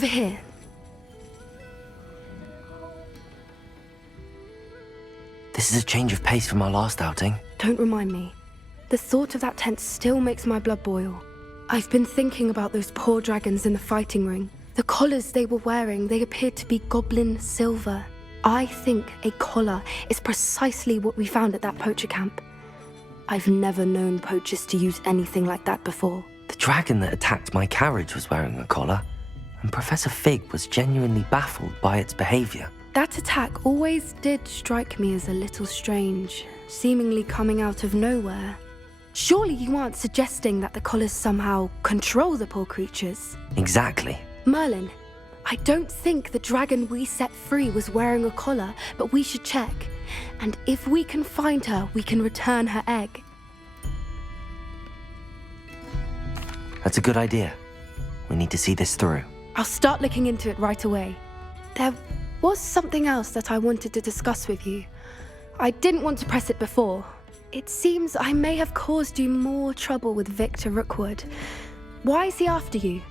Over here. This is a change of pace from our last outing. Don't remind me. The thought of that tent still makes my blood boil. I've been thinking about those poor dragons in the fighting ring. The collars they were wearing, they appeared to be goblin silver. I think a collar is precisely what we found at that poacher camp. I've never known poachers to use anything like that before. The dragon that attacked my carriage was wearing a collar, and Professor Fig was genuinely baffled by its behavior. That attack always did strike me as a little strange, seemingly coming out of nowhere. Surely you aren't suggesting that the collars somehow control the poor creatures? Exactly. Merlin, I don't think the dragon we set free was wearing a collar, but we should check. And if we can find her, we can return her egg. That's a good idea. We need to see this through. I'll start looking into it right away. There was something else that I wanted to discuss with you. I didn't want to press it before. It seems I may have caused you more trouble with Victor Rookwood. Why is he after you?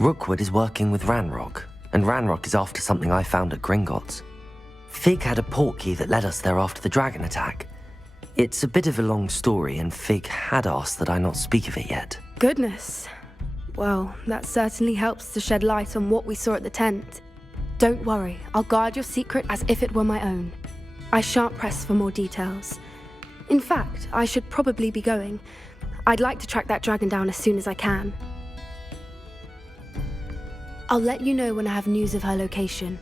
Rookwood is working with Ranrock, and Ranrock is after something I found at Gringotts. Fig had a portkey that led us there after the dragon attack. It's a bit of a long story, and Fig had asked that I not speak of it yet. Goodness. Well, that certainly helps to shed light on what we saw at the tent. Don't worry, I'll guard your secret as if it were my own. I shan't press for more details. In fact, I should probably be going. I'd like to track that dragon down as soon as I can. I'll let you know when I have news of her location.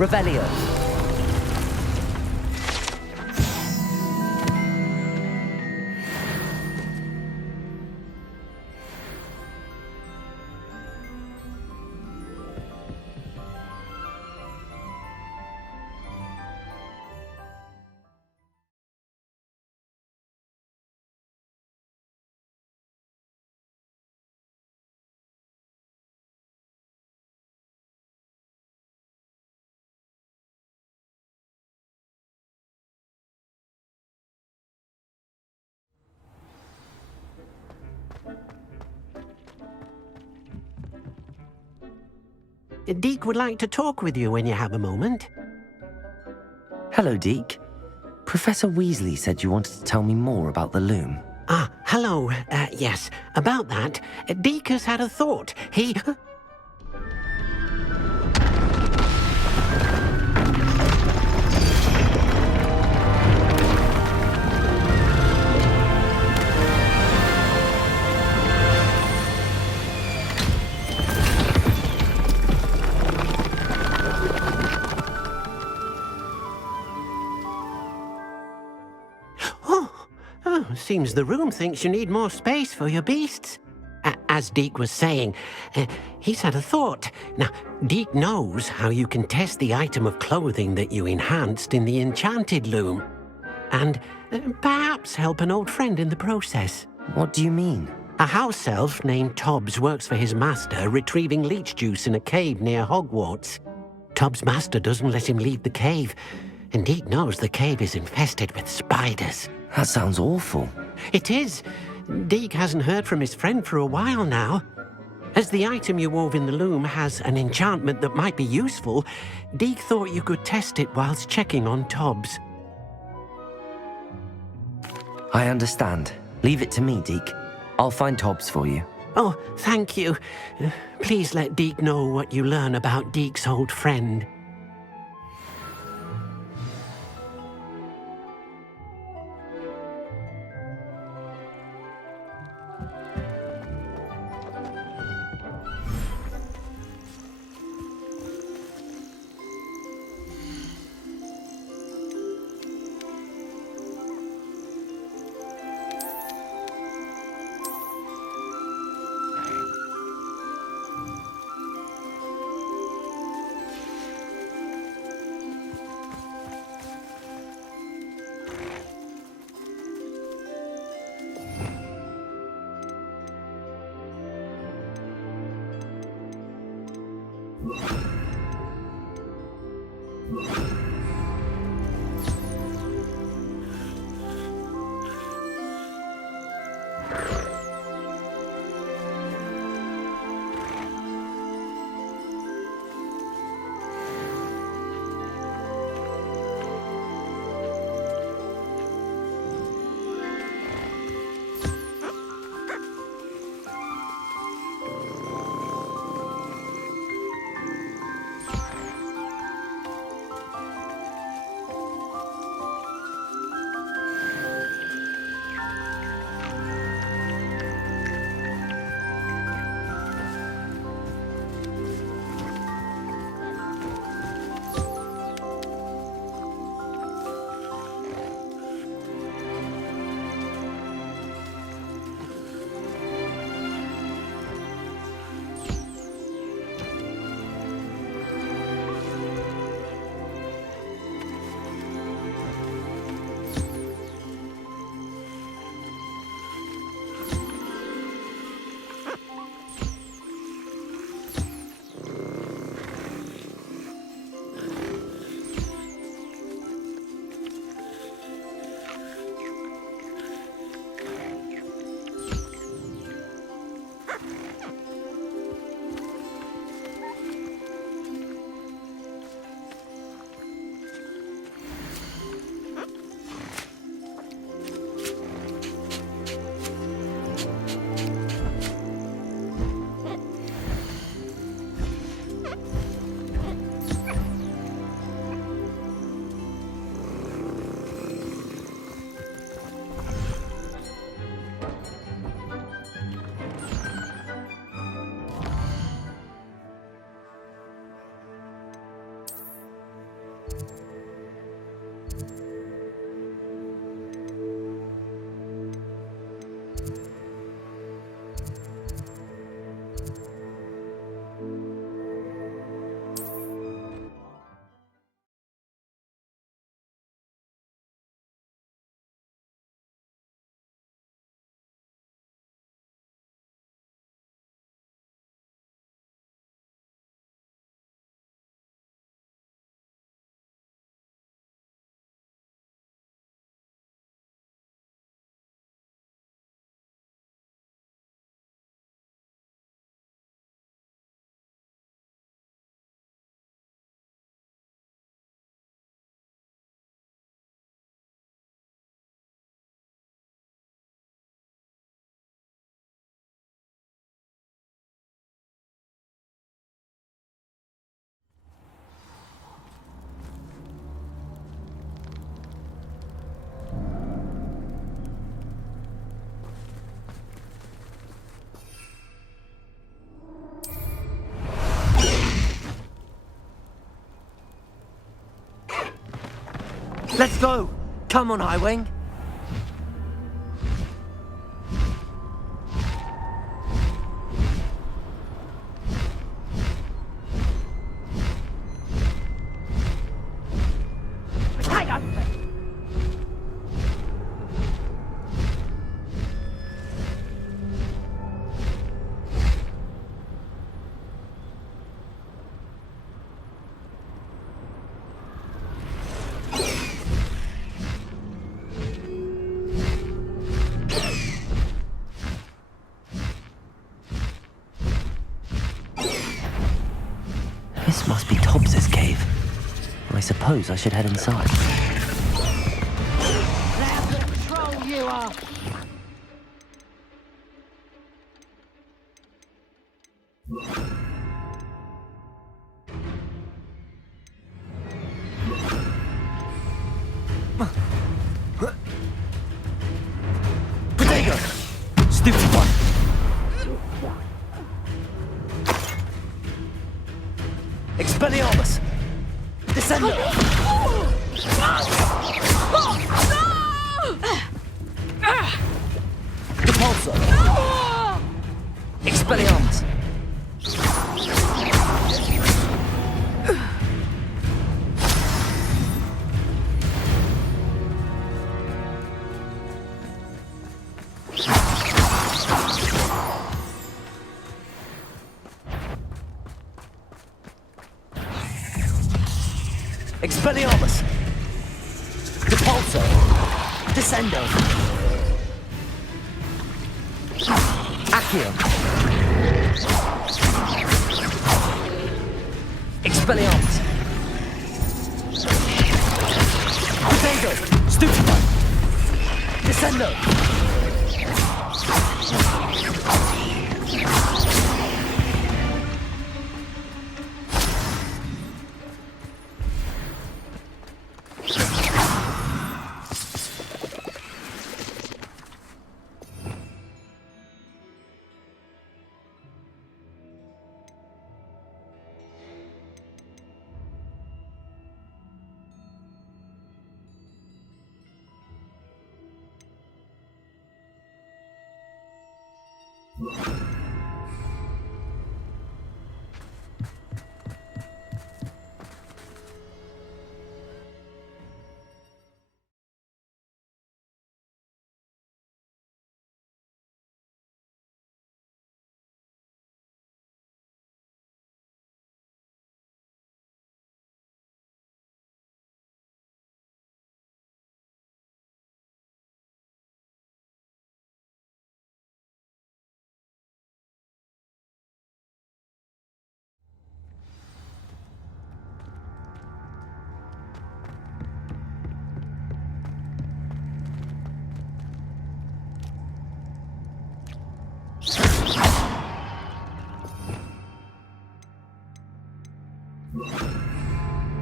Revelio. Deek would like to talk with you when you have a moment. Hello, Deke. Professor Weasley said you wanted to tell me more about the loom. Ah, hello. Yes, about that. Deek has had a thought. He... Oh, seems the room thinks you need more space for your beasts. As Deek was saying, he's had a thought. Now, Deek knows how you can test the item of clothing that you enhanced in the enchanted loom. And perhaps help an old friend in the process. What do you mean? A house elf named Tobbs works for his master, retrieving leech juice in a cave near Hogwarts. Tobbs' master doesn't let him leave the cave, and Deek knows the cave is infested with spiders. That sounds awful. It is. Deek hasn't heard from his friend for a while now. As the item you wove in the loom has an enchantment that might be useful, Deek thought you could test it whilst checking on Tobbs. I understand. Leave it to me, Deke. I'll find Tobbs for you. Oh, thank you. Please let Deek know what you learn about Deek's old friend. Let's go! Come on, Highwing! This must be Tobbs's cave. I suppose I should head inside. Let the control you are! Potato! Stupid one! Expelliarmus! Descendo! Repulsor! Expelliarmus! Expelliarmus! Repulsor! Descendo! Accio! Expelliarmus! Potato! Stupid one! Descendo!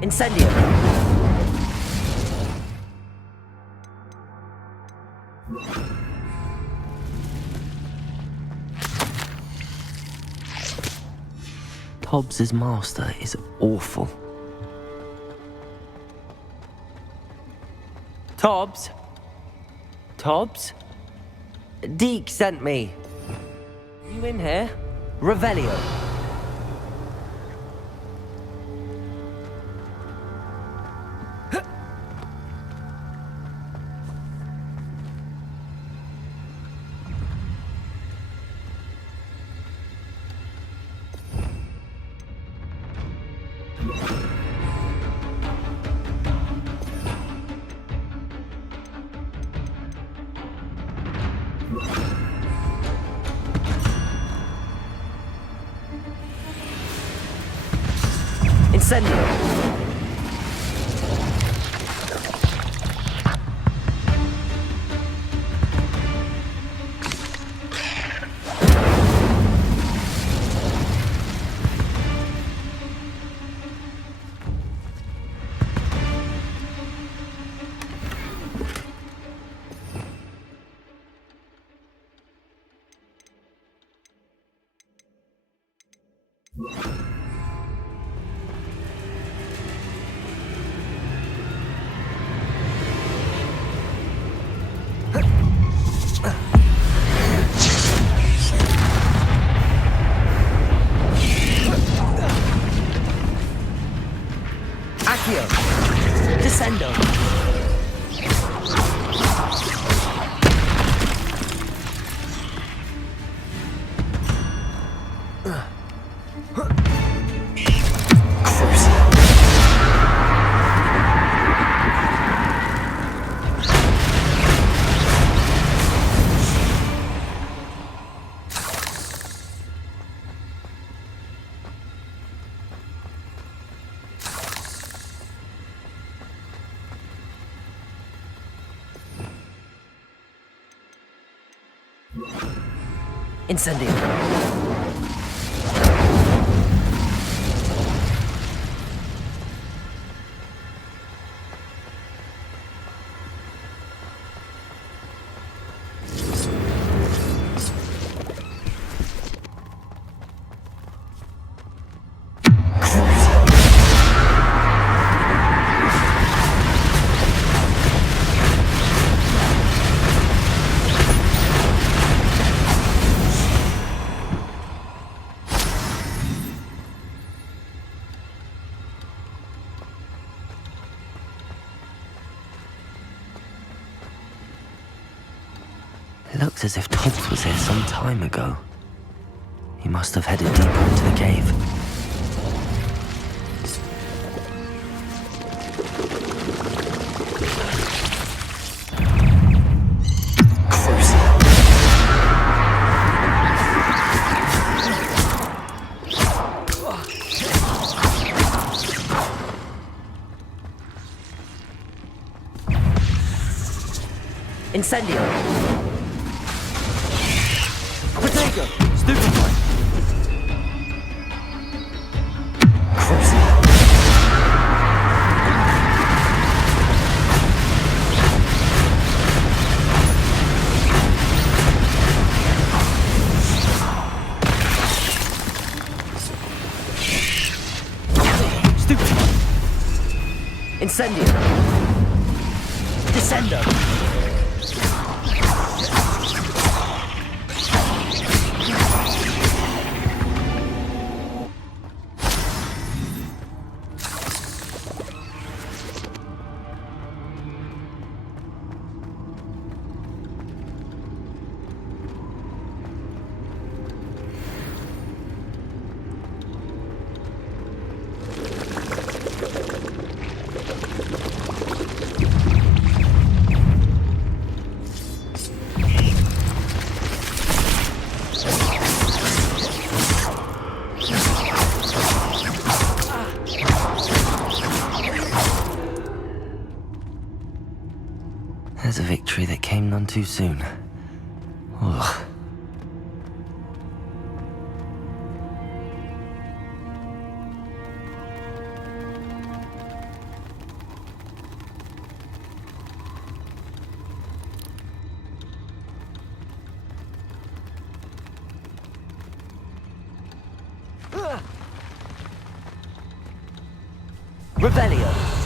Incendio! Tobbs's master is awful. Tobbs? Tobbs? Deke sent me. You in here? Revelio. Incendio! Incendio. It looks as if Tobbs was here some time ago. He must have headed deeper into the cave. Incendio! Protego! Stupefy! Stupefy! Incendio! Descendo! There's a victory that came none too soon. Ugh. Revelio.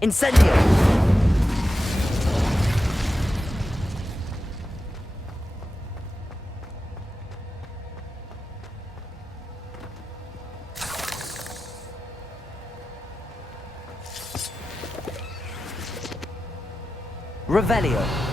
Incendio! Revelio.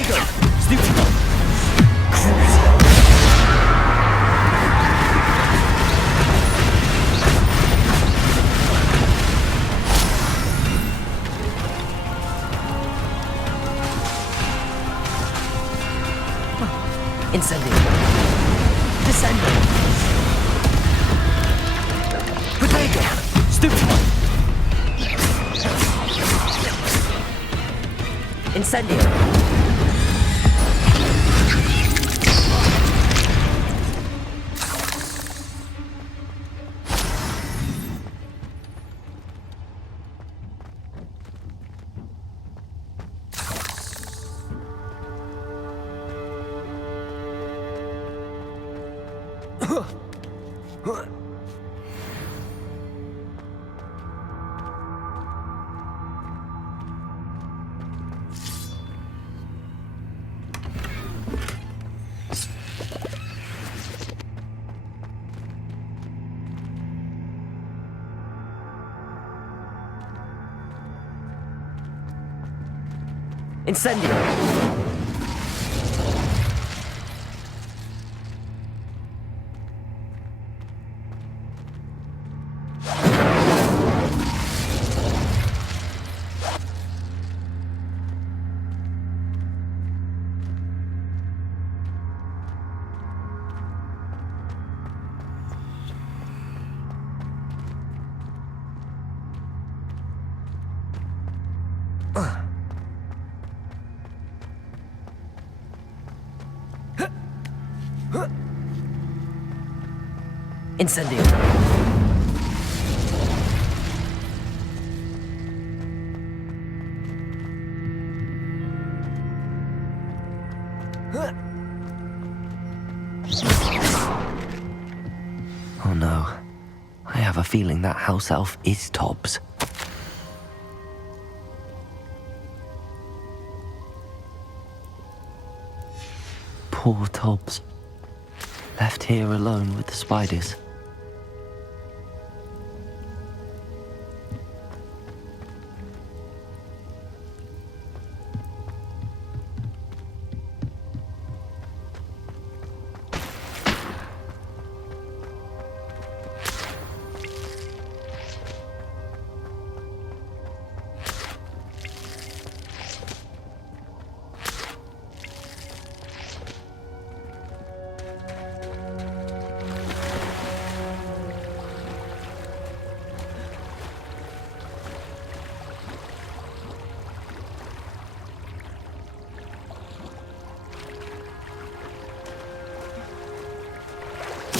Protego! Snoopy! Incendio. Descendo. Protego! Stupid! Incendio. Incendio! Incendio. Oh no. I have a feeling that house elf is Tobbs. Poor Tobbs. Left here alone with the spiders.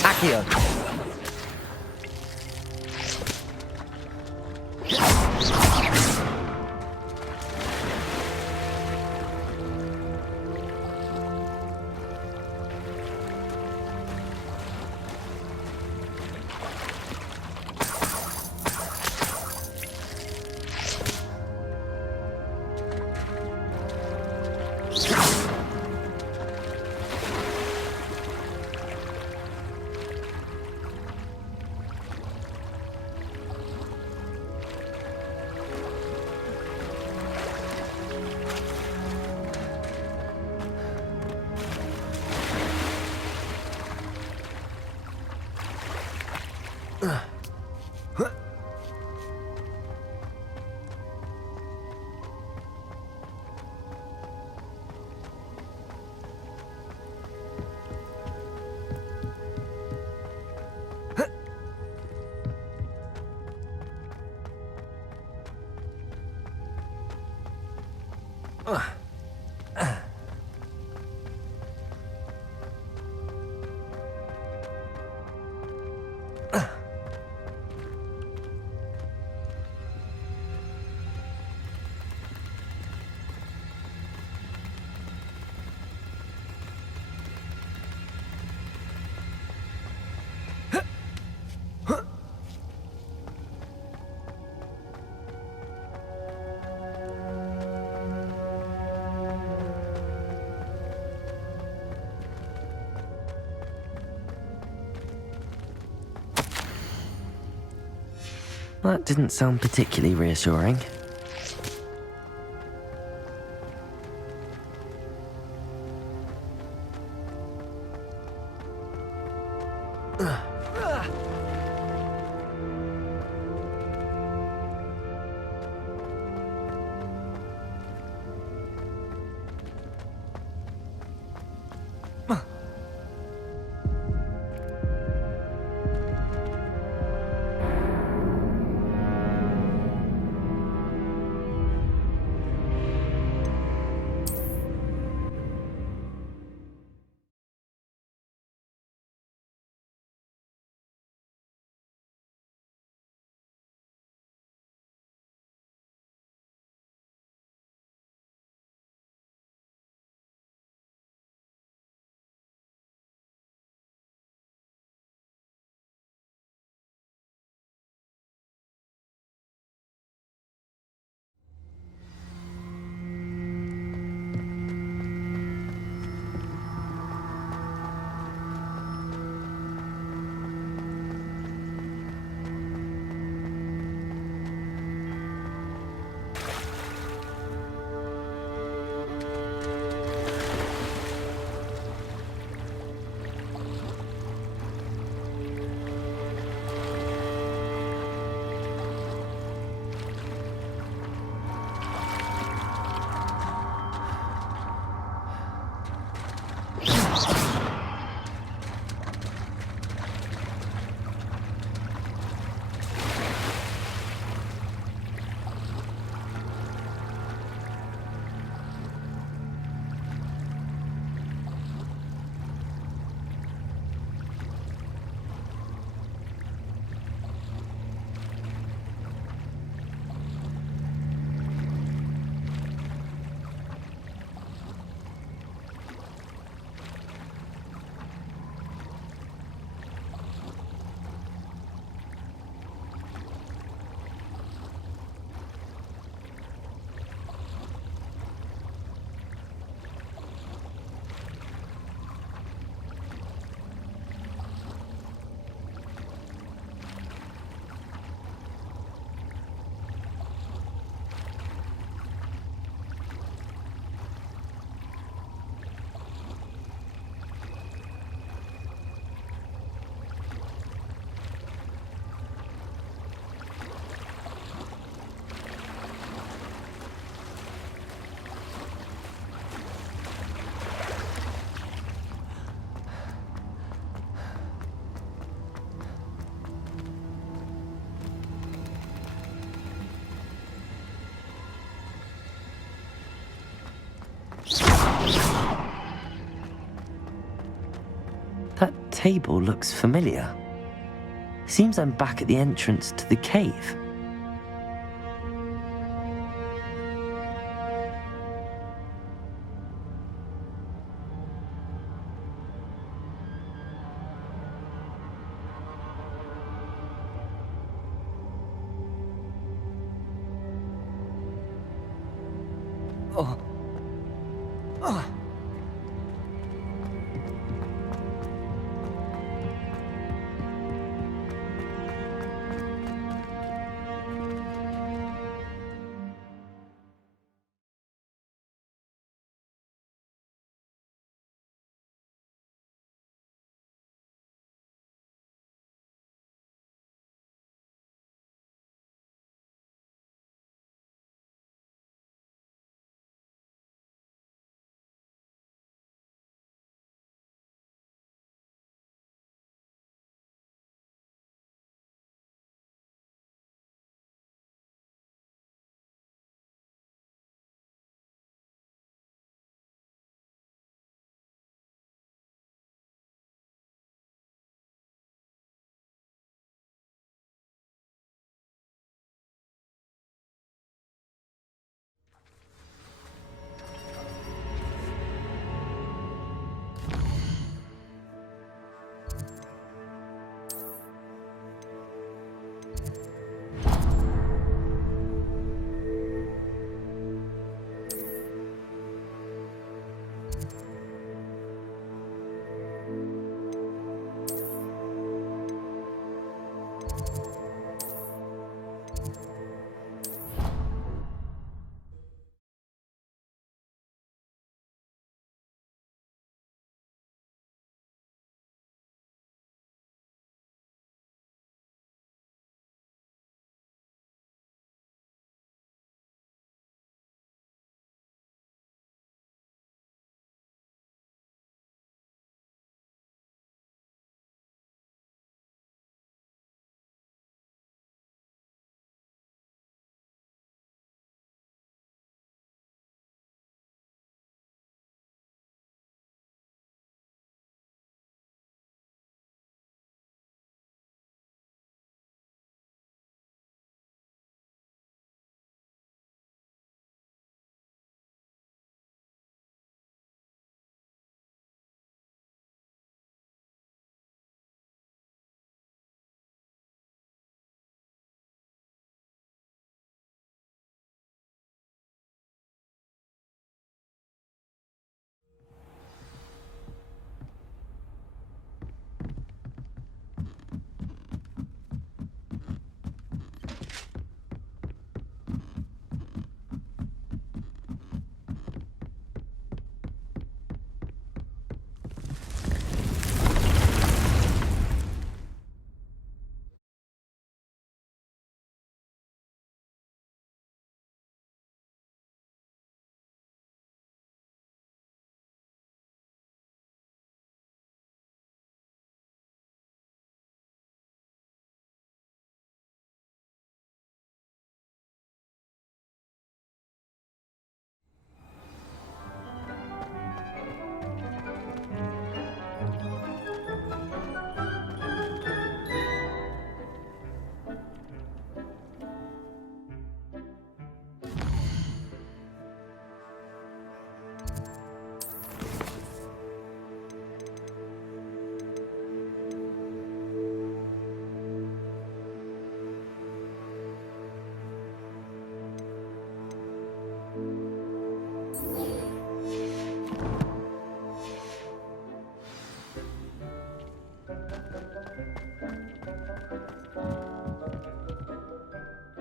Accio. That didn't sound particularly reassuring. That table looks familiar. Seems I'm back at the entrance to the cave.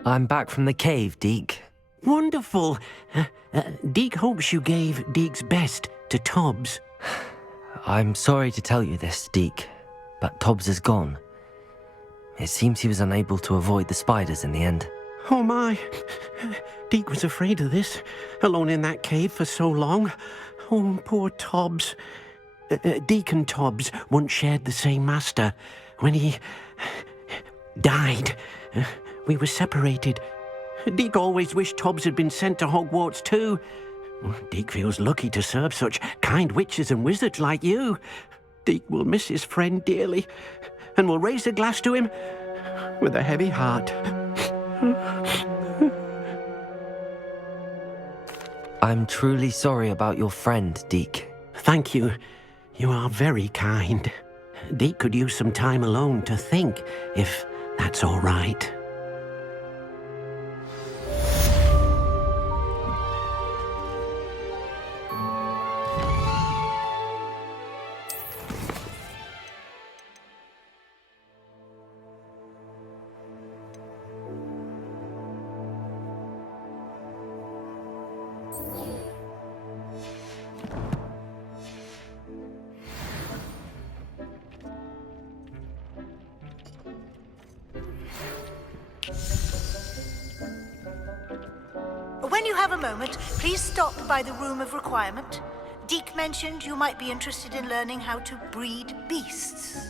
I'm back from the cave, Deke. Wonderful. Deke hopes you gave Deke's best to Tobbs. I'm sorry to tell you this, Deke, but Tobbs is gone. It seems he was unable to avoid the spiders in the end. Oh my. Deke was afraid of this, alone in that cave for so long. Oh, poor Tobbs. Deke and Tobbs once shared the same master. When he died, we were separated. Deke always wished Tobbs had been sent to Hogwarts too. Deke feels lucky to serve such kind witches and wizards like you. Deke will miss his friend dearly, and will raise a glass to him with a heavy heart. I'm truly sorry about your friend, Deke. Thank you. You are very kind. Deke could use some time alone to think, if that's all right. When you have a moment, please stop by the Room of Requirement. Deke mentioned you might be interested in learning how to breed beasts.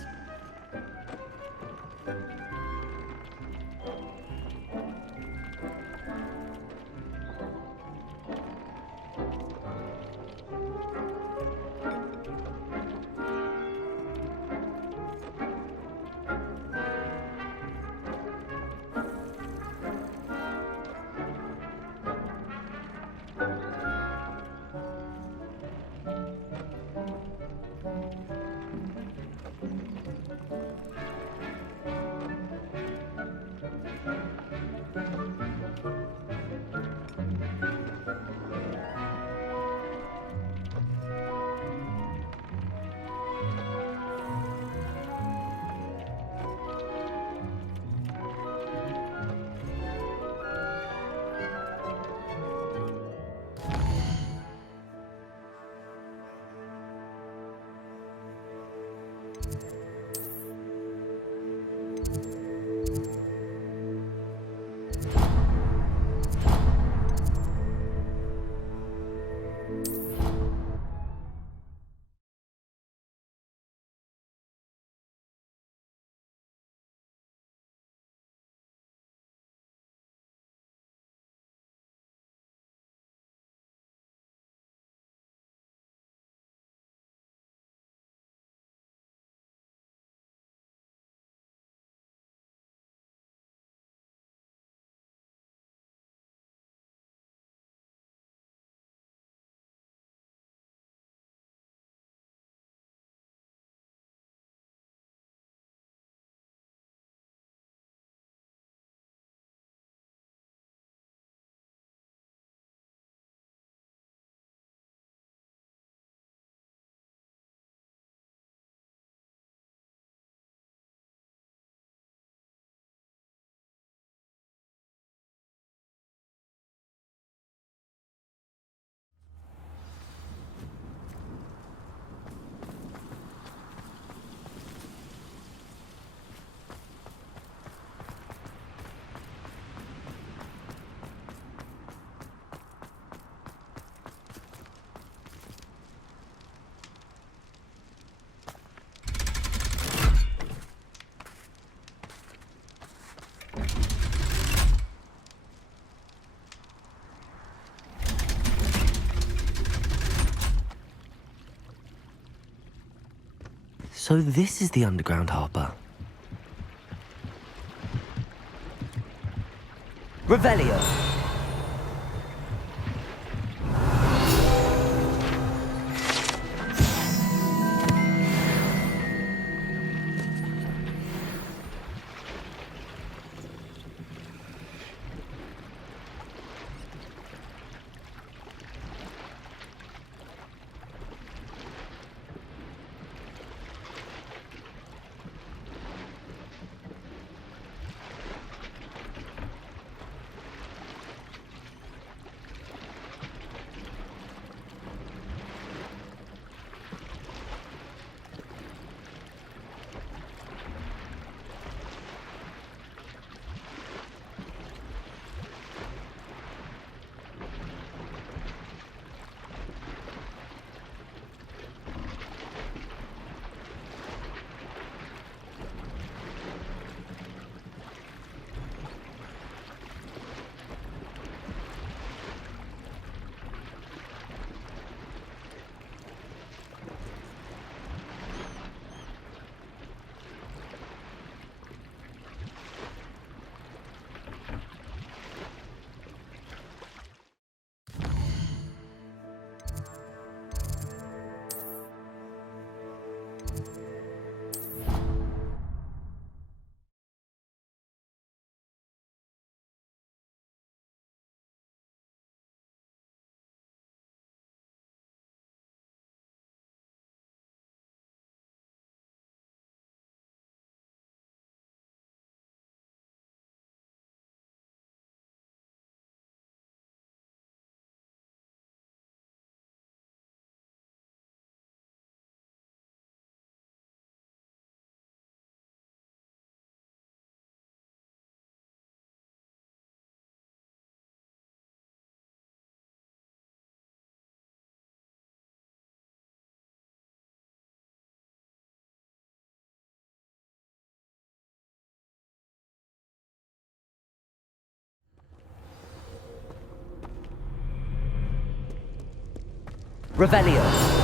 So this is the underground harbour. Revelio! Revelio.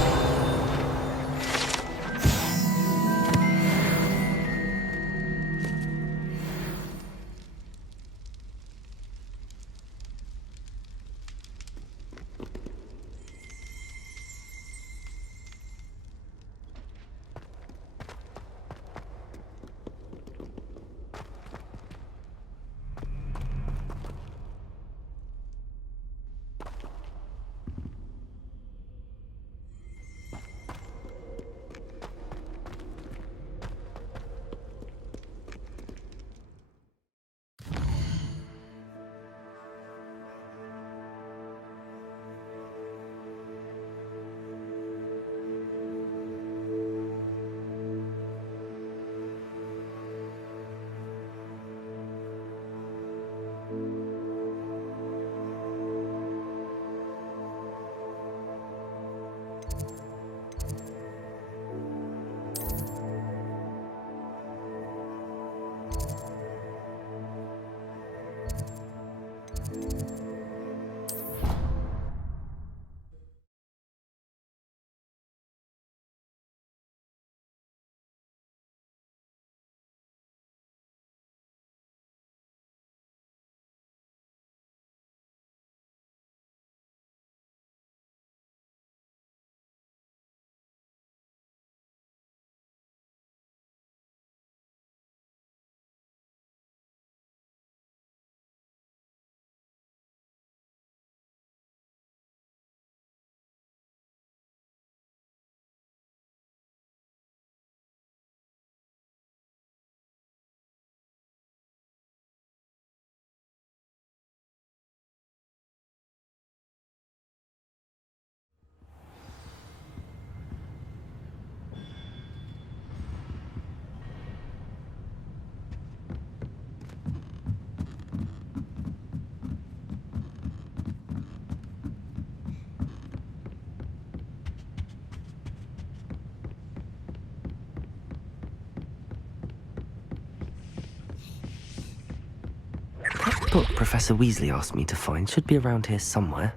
That book Professor Weasley asked me to find should be around here somewhere.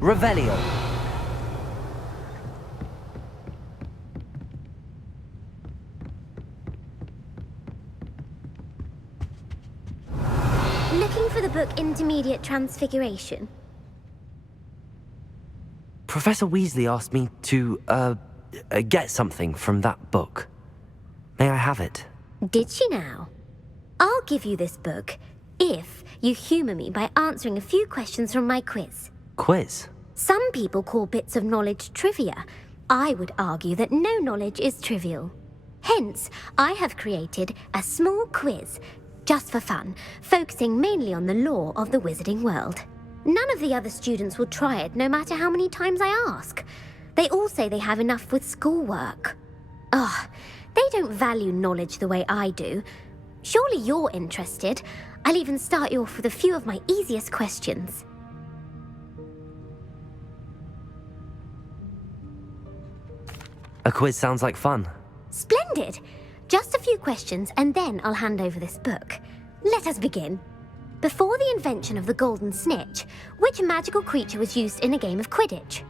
Revelio. Looking for the book Intermediate Transfiguration? Professor Weasley asked me to, get something from that book. May I have it? Did she now? I'll give you this book if you humour me by answering a few questions from my quiz. Quiz? Some people call bits of knowledge trivia. I would argue that no knowledge is trivial. Hence, I have created a small quiz, just for fun, focusing mainly on the lore of the wizarding world. None of the other students will try it, no matter how many times I ask. They all say they have enough with schoolwork. Ugh, they don't value knowledge the way I do. Surely you're interested. I'll even start you off with a few of my easiest questions. A quiz sounds like fun. Splendid! Just a few questions and then I'll hand over this book. Let us begin. Before the invention of the golden snitch, which magical creature was used in a game of Quidditch?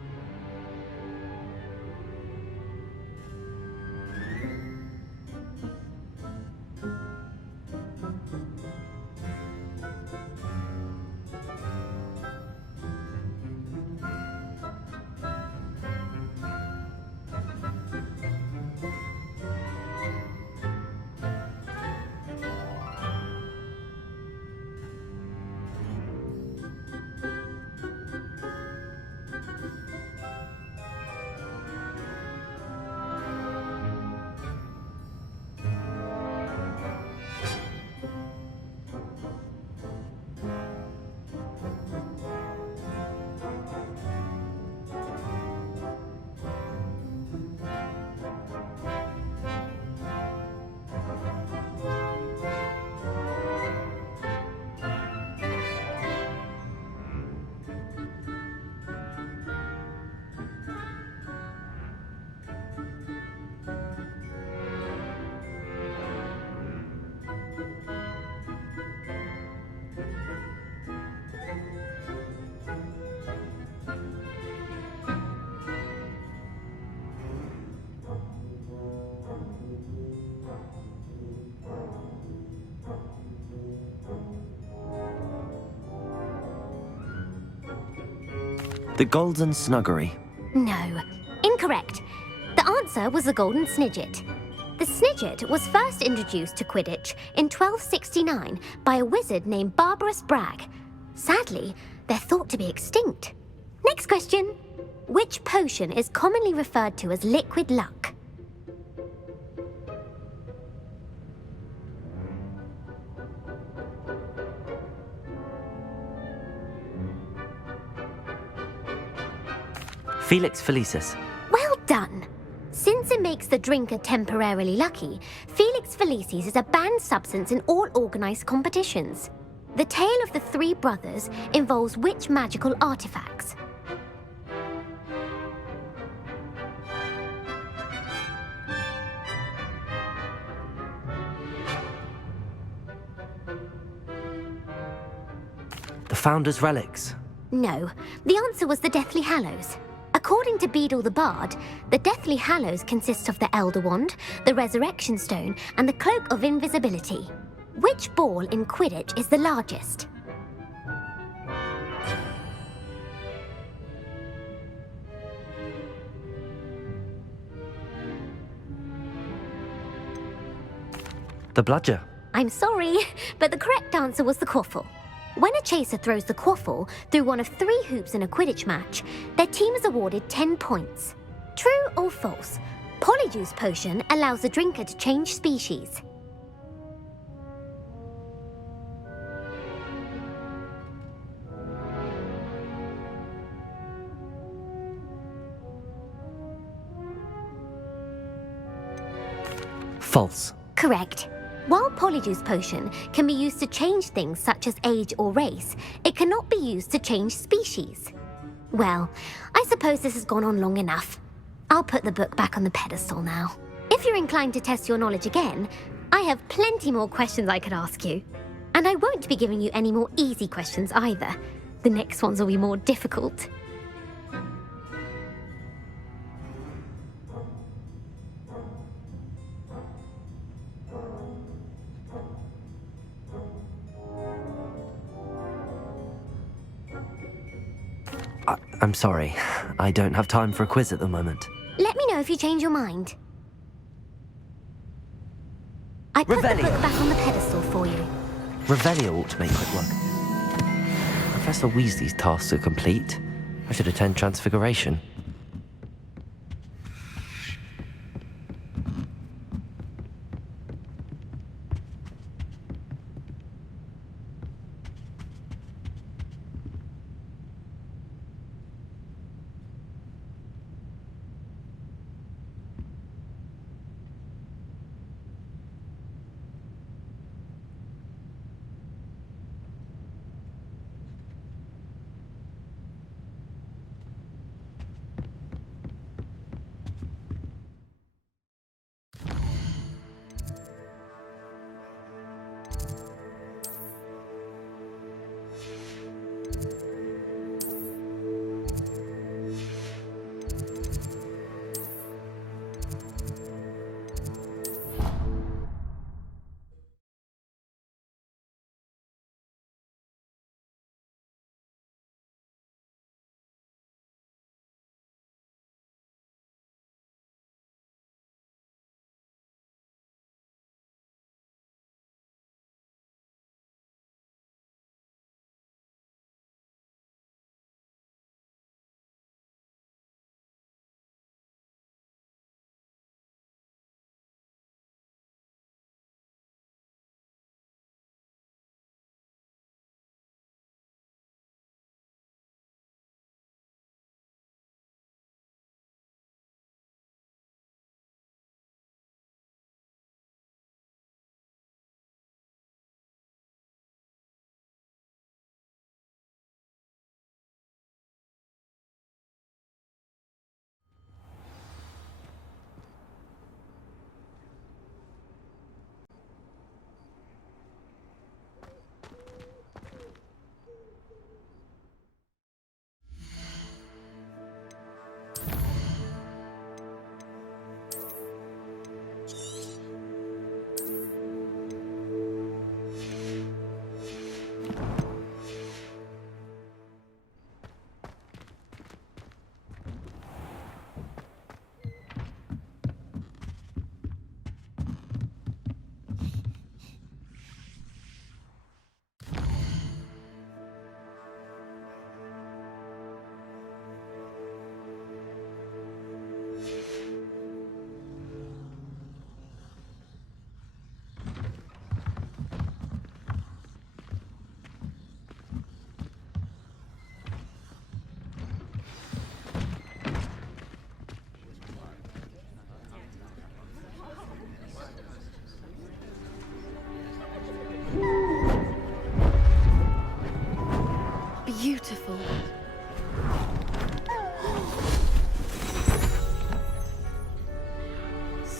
The Golden Snuggery. No, incorrect. The answer was the Golden Snidget. The Snidget was first introduced to Quidditch in 1269 by a wizard named Barbarous Bragg. Sadly, they're thought to be extinct. Next question. Which potion is commonly referred to as liquid luck? Felix Felicis. Well done! Since it makes the drinker temporarily lucky, Felix Felicis is a banned substance in all organised competitions. The tale of the three brothers involves which magical artifacts? The Founder's Relics. No, the answer was the Deathly Hallows. According to Beadle the Bard, the Deathly Hallows consists of the Elder Wand, the Resurrection Stone, and the Cloak of Invisibility. Which ball in Quidditch is the largest? The Bludger. I'm sorry, but the correct answer was the Quaffle. When a chaser throws the Quaffle through one of 3 hoops in a Quidditch match, their team is awarded 10 points. True or false? Polyjuice Potion allows the drinker to change species. False. Correct. While Polyjuice Potion can be used to change things such as age or race, it cannot be used to change species. Well, I suppose this has gone on long enough. I'll put the book back on the pedestal now. If you're inclined to test your knowledge again, I have plenty more questions I could ask you. And I won't be giving you any more easy questions either. The next ones will be more difficult. I'm sorry. I don't have time for a quiz at the moment. Let me know if you change your mind. I put the Revelio. book back on the pedestal for you. Revelio ought to make quick work. Professor Weasley's tasks are complete. I should attend Transfiguration.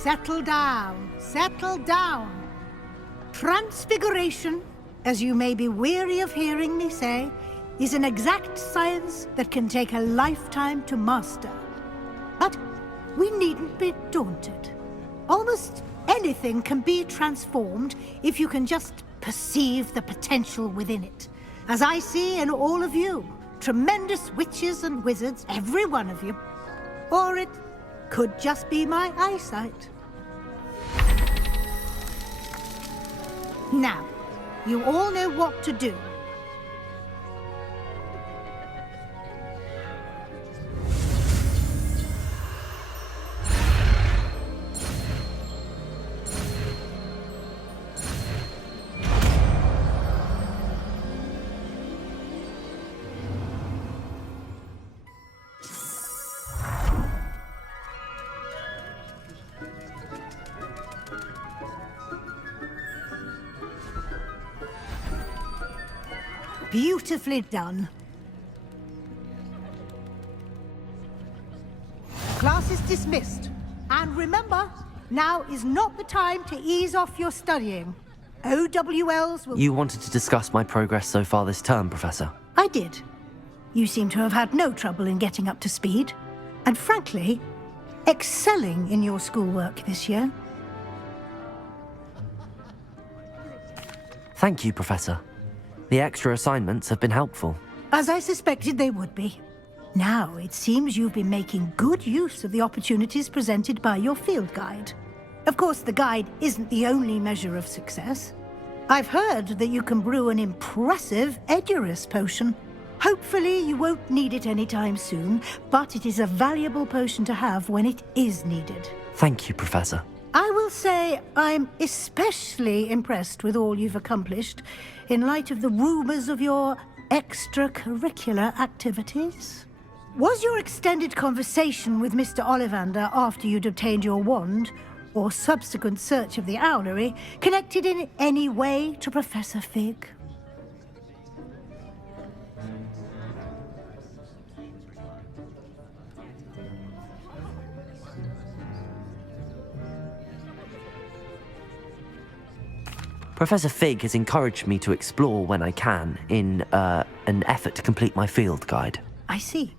settle down. Settle down. Transfiguration, as you may be weary of hearing me say, is an exact science that can take a lifetime to master. But we needn't be daunted. Almost anything can be transformed if you can just perceive the potential within it. As I see in all of you, tremendous witches and wizards, every one of you. Or it could just be my eyesight. Now, you all know what to do. Beautifully done. Class is dismissed. And remember, now is not the time to ease off your studying. OWLs will... You wanted to discuss my progress so far this term, Professor? I did. You seem to have had no trouble in getting up to speed. And frankly, excelling in your schoolwork this year. Thank you, Professor. The extra assignments have been helpful. As I suspected they would be. Now, it seems you've been making good use of the opportunities presented by your field guide. Of course, the guide isn't the only measure of success. I've heard that you can brew an impressive Edurus potion. Hopefully, you won't need it anytime soon, but it is a valuable potion to have when it is needed. Thank you, Professor. I will say I'm especially impressed with all you've accomplished in light of the rumors of your extracurricular activities. Was your extended conversation with Mr. Ollivander after you'd obtained your wand, or subsequent search of the owlery, connected in any way to Professor Fig? Professor Fig has encouraged me to explore when I can in an effort to complete my field guide. I see.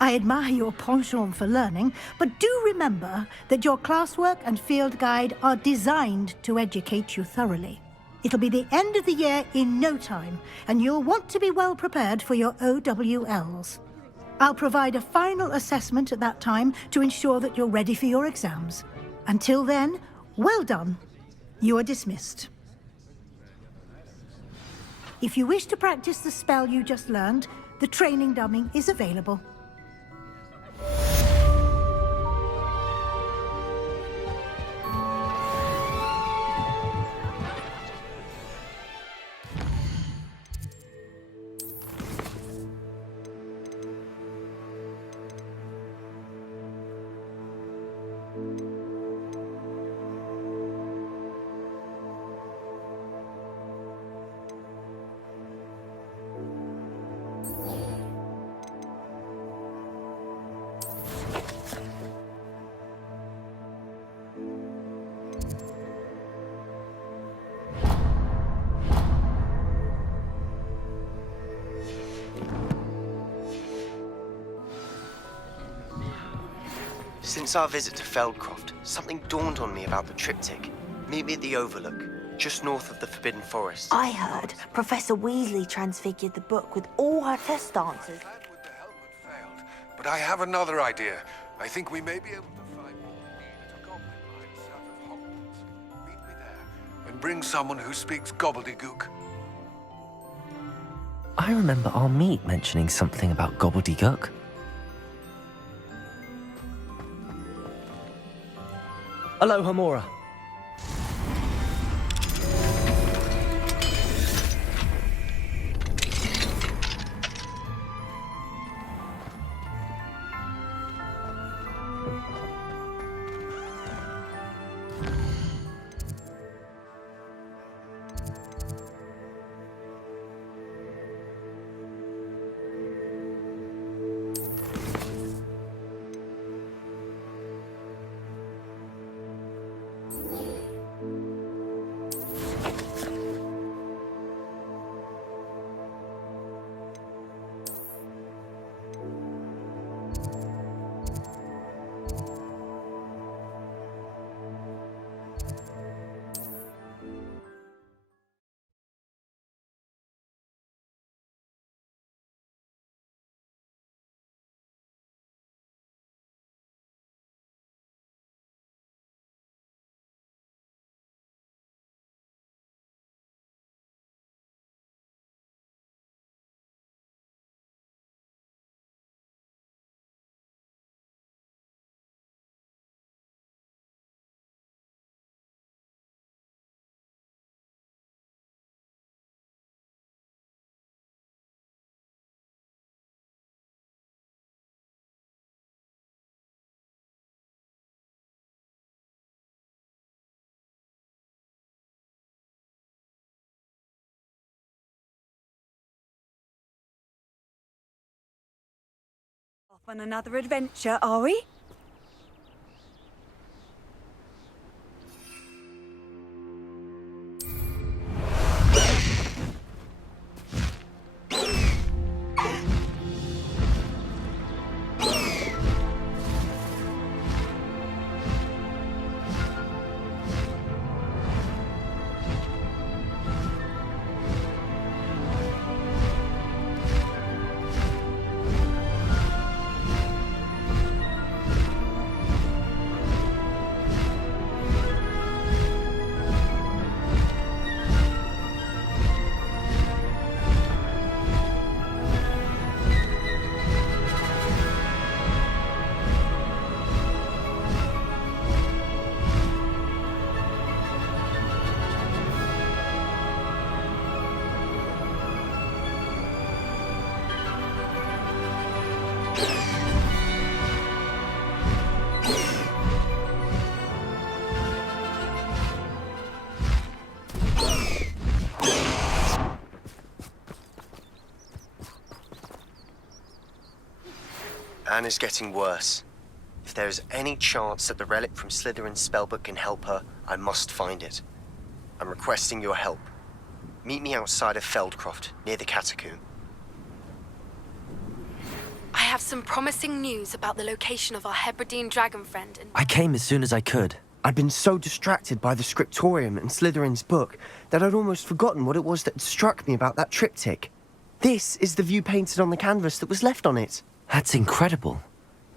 I admire your penchant for learning, but do remember that your classwork and field guide are designed to educate you thoroughly. It'll be the end of the year in no time, and you'll want to be well prepared for your OWLs. I'll provide a final assessment at that time to ensure that you're ready for your exams. Until then, well done. You are dismissed. If you wish to practice the spell you just learned, the training dummy is available. Since our visit to Feldcroft, something dawned on me about the triptych. Meet me at the Overlook, just north of the Forbidden Forest. I heard Professor Weasley transfigured the book with all her test answers. That with the helmet failed, but I have another idea. I think we may be able to find more mead at a goblin mine south of Hogwarts. Meet me there, and bring someone who speaks gobbledygook. I remember our meet mentioning something about gobbledygook. Aloha, Mora. On another adventure, are we? Anna's getting worse. If there is any chance that the relic from Slytherin's spellbook can help her, I must find it. I'm requesting your help. Meet me outside of Feldcroft, near the catacomb. I have some promising news about the location of our Hebridean dragon friend and... I came as soon as I could. I'd been so distracted by the scriptorium and Slytherin's book that I'd almost forgotten what it was that struck me about that triptych. This is the view painted on the canvas that was left on it. That's incredible.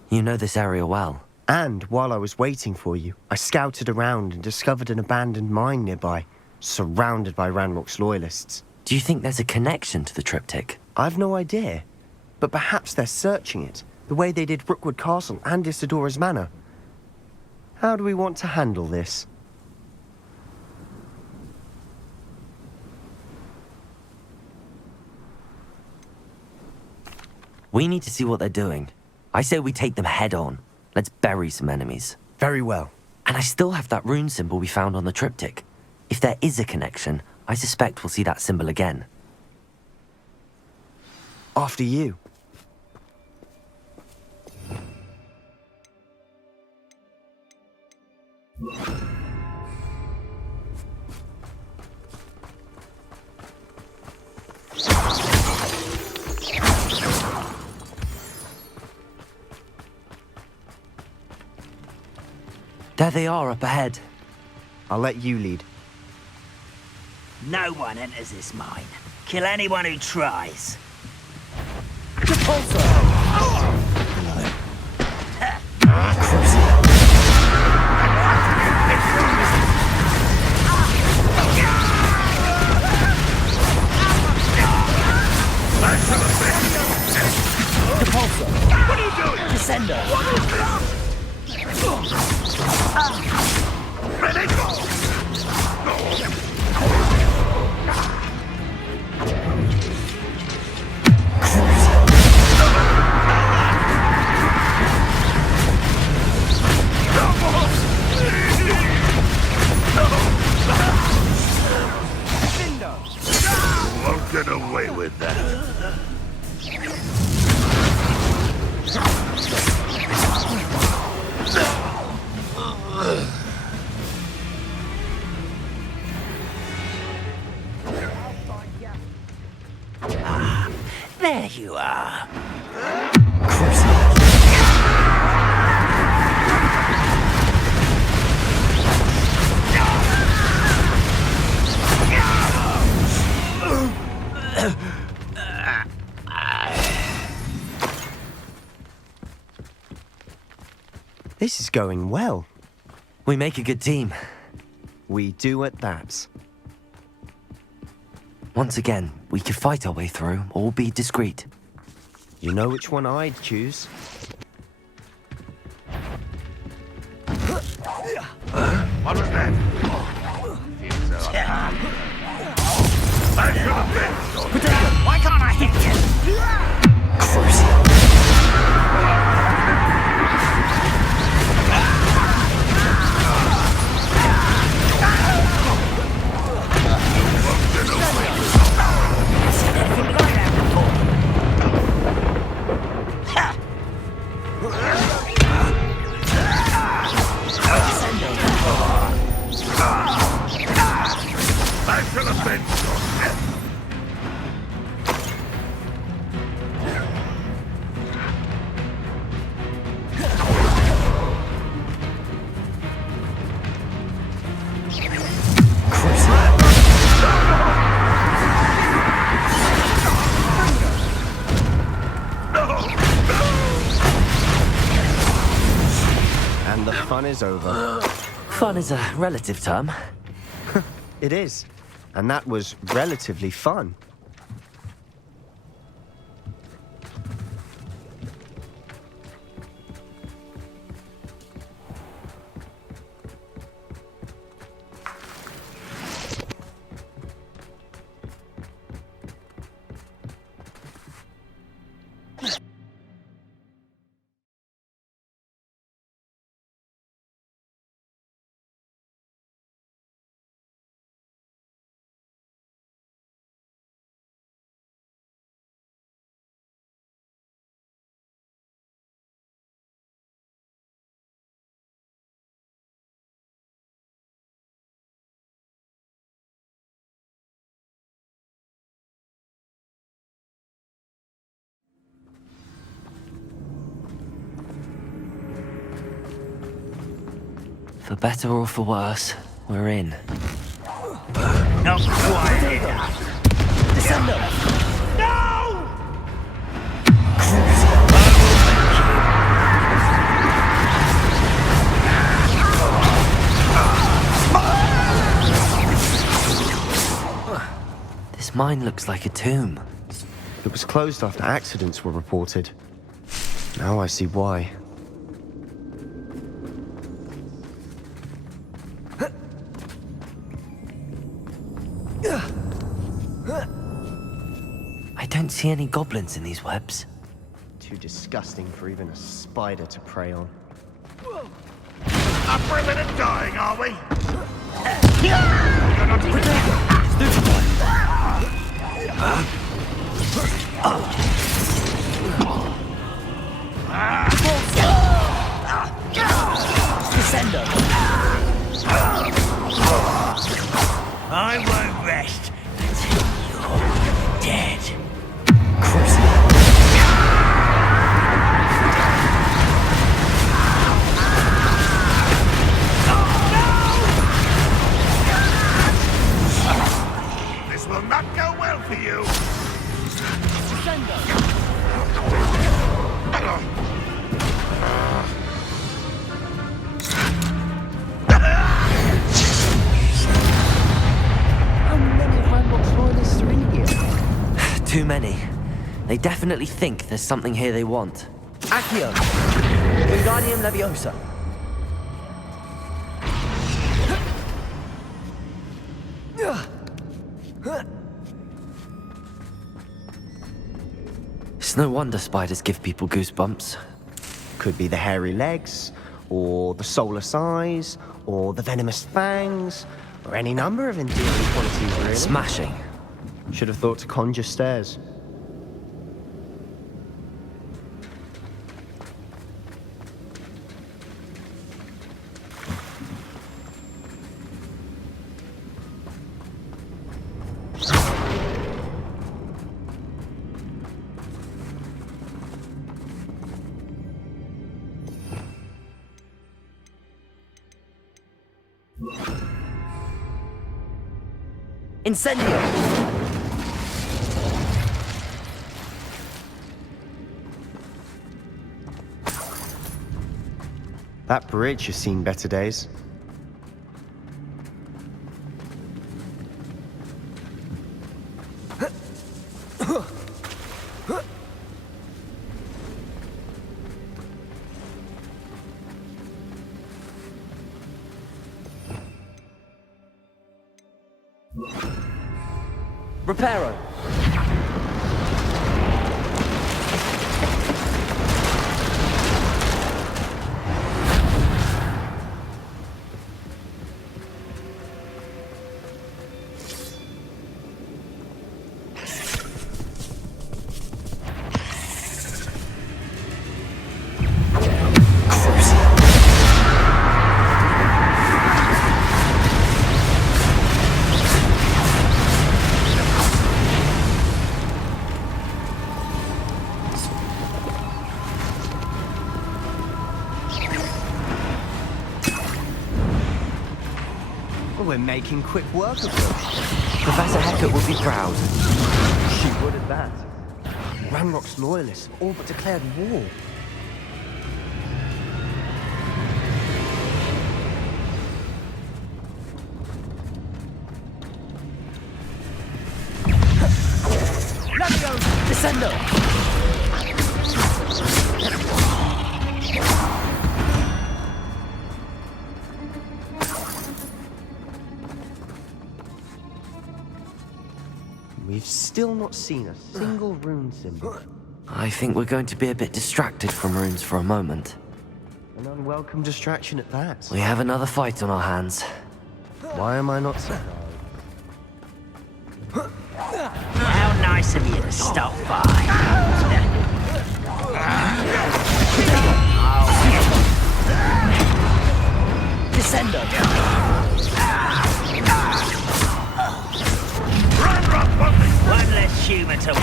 You know this area well. And while I was waiting for you, I scouted around and discovered an abandoned mine nearby, surrounded by Ranrock's loyalists. Do you think there's a connection to the triptych? I've no idea, but perhaps they're searching it, the way they did Rookwood Castle and Isidora's Manor. How do we want to handle this? We need to see what they're doing. I say we take them head on. Let's bury some enemies. Very well. And I still have that rune symbol we found on the triptych. If there is a connection, I suspect we'll see that symbol again. After you. There they are up ahead. I'll let you lead. No one enters this mine. Kill anyone who tries. What are you doing? Descender. Ready? Go! You won't get away with that. There you are. This is going well. We make a good team. We do at that. Once again, we could fight our way through or be discreet. You know which one I'd choose. What was that? I should have been. Why can't I hit you? fun is over. Fun is a relative term. It is. And that was relatively fun. For better or for worse, we're in. Not quite enough. Descendo! No! This mine looks like a tomb. It was closed after accidents were reported. Now I see why. I don't see any goblins in these webs. Too disgusting for even a spider to prey on. Up for a minute dying, are we? Descendo! I won't rest until you're dead. This will not go well for you. How many of Ranrock's loyalists are in here? Too many. They definitely think there's something here they want. Accio! Wingardium Leviosa! It's no wonder spiders give people goosebumps. Could be the hairy legs, or the soulless eyes, or the venomous fangs, or any number of endearing qualities, really. Smashing. Should have thought to conjure stairs. Incendio! That bridge has seen better days. Reparo! We're making quick work of them. Professor Hecat would be proud. She would at that. Ranrock's loyalists all but declared war. Descendo! We've still not seen a single rune symbol. I think we're going to be a bit distracted from runes for a moment. An unwelcome distraction at that. We have another fight on our hands. Why am I not surprised? How nice of you to stop by. Descendo. One less human to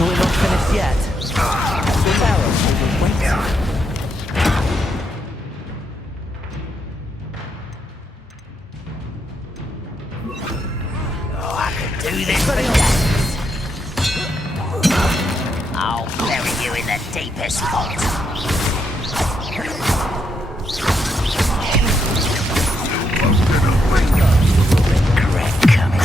We're not finished yet. The barrels will wait. Oh, I could do this for days. I'll bury you in the deepest pot. Regret coming.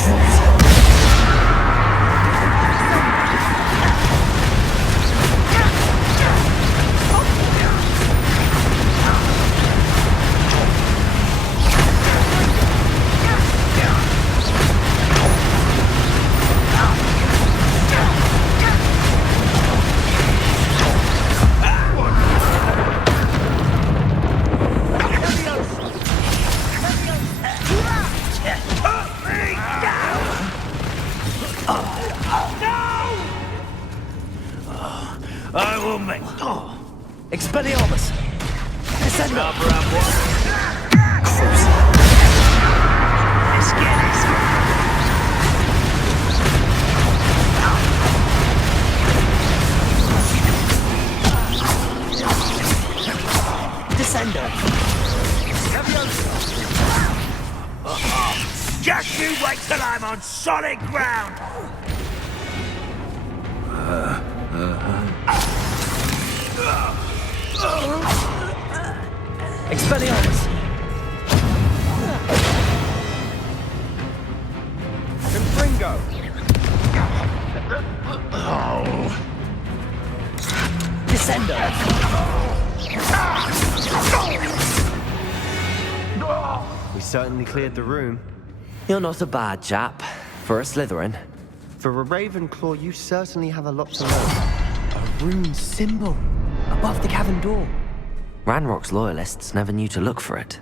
I will make. Expelliarmus! Descendo! Let's get this. Descendo! Just you wait till I'm on solid ground. Expelliarmus! Confringo! Descendo! We certainly cleared the room. You're not a bad chap. For a Slytherin. For a Ravenclaw, you certainly have a lot to learn. A rune symbol above the cavern door. Ranrock's loyalists never knew to look for it.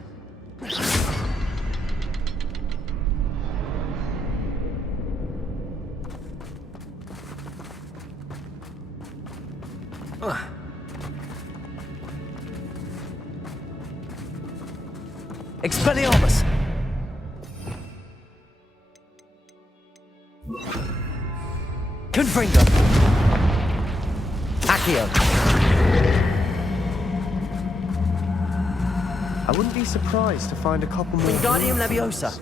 Expelliarmus! Confringo! Accio! I wouldn't be surprised to find a couple more. Wingardium Leviosa!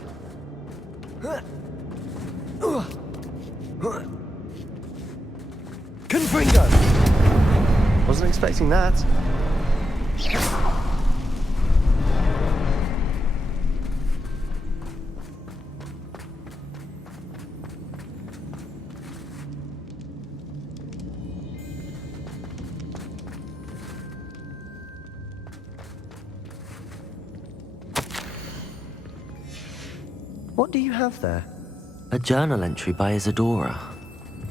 Confringo! Wasn't expecting that. What do you have there? A journal entry by Isadora.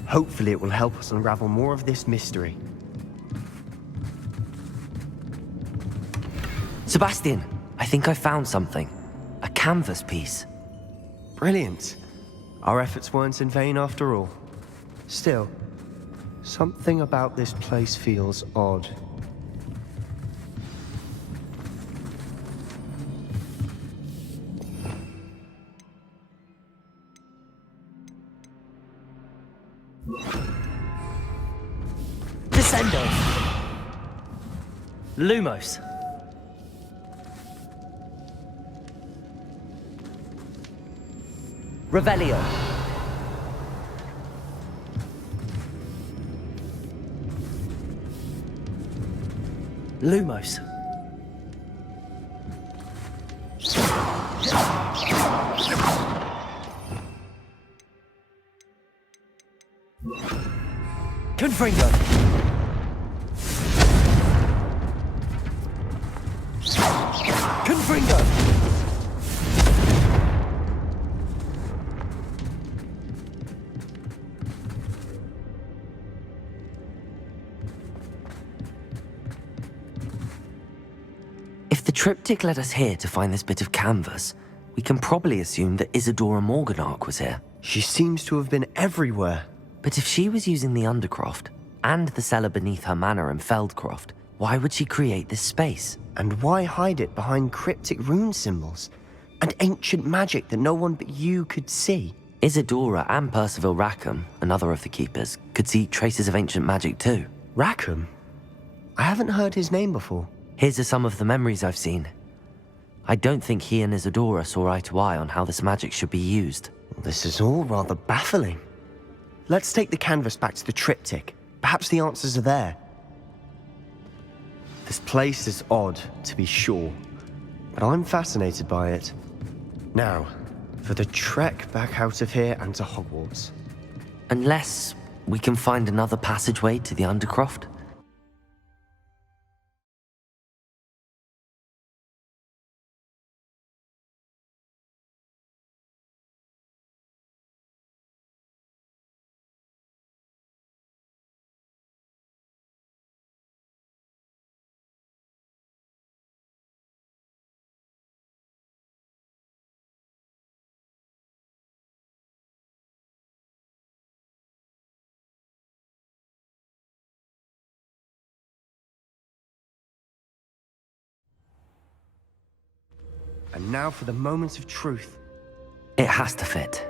Hopefully it will help us unravel more of this mystery. Sebastian, I think I found something. A canvas piece. Brilliant. Our efforts weren't in vain after all. Still, something about this place feels odd. Descendo! Lumos! Revelio! Lumos. Confringo. Confringo. If the triptych led us here to find this bit of canvas, we can probably assume that Isadora Morganark was here. She seems to have been everywhere. But if she was using the Undercroft, and the cellar beneath her manor in Feldcroft, why would she create this space? And why hide it behind cryptic rune symbols? And ancient magic that no one but you could see? Isadora and Percival Rackham, another of the keepers, could see traces of ancient magic too. Rackham? I haven't heard his name before. Here's are some of the memories I've seen. I don't think he and Isadora saw eye to eye on how this magic should be used. This is all rather baffling. Let's take the canvas back to the triptych. Perhaps the answers are there. This place is odd, to be sure, but I'm fascinated by it. Now, for the trek back out of here and to Hogwarts. Unless we can find another passageway to the Undercroft. And now for the moment of truth. It has to fit.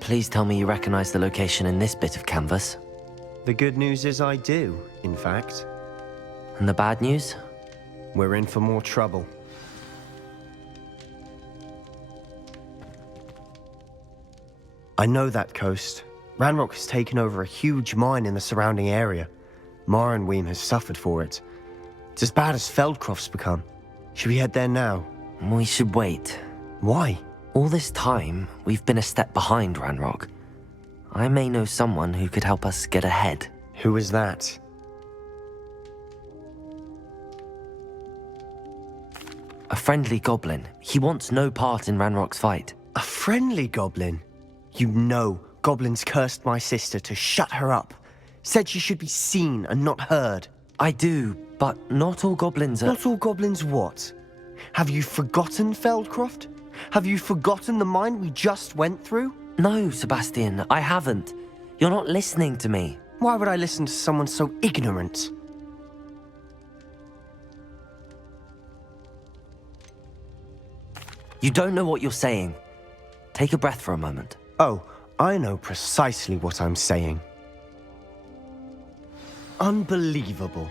Please tell me you recognize the location in this bit of canvas. The good news is I do, in fact. And the bad news? We're in for more trouble. I know that coast. Ranrock has taken over a huge mine in the surrounding area. Morinweem has suffered for it. It's as bad as Feldcroft's become. Should we head there now? We should wait. Why? All this time, we've been a step behind Ranrock. I may know someone who could help us get ahead. Who is that? A friendly goblin. He wants no part in Ranrock's fight. A friendly goblin? You know, goblins cursed my sister to shut her up. Said she should be seen and not heard. I do, but not all goblins are... Not all goblins what? Have you forgotten Feldcroft? Have you forgotten the mine we just went through? No, Sebastian, I haven't. You're not listening to me. Why would I listen to someone so ignorant? You don't know what you're saying. Take a breath for a moment. Oh, I know precisely what I'm saying. Unbelievable.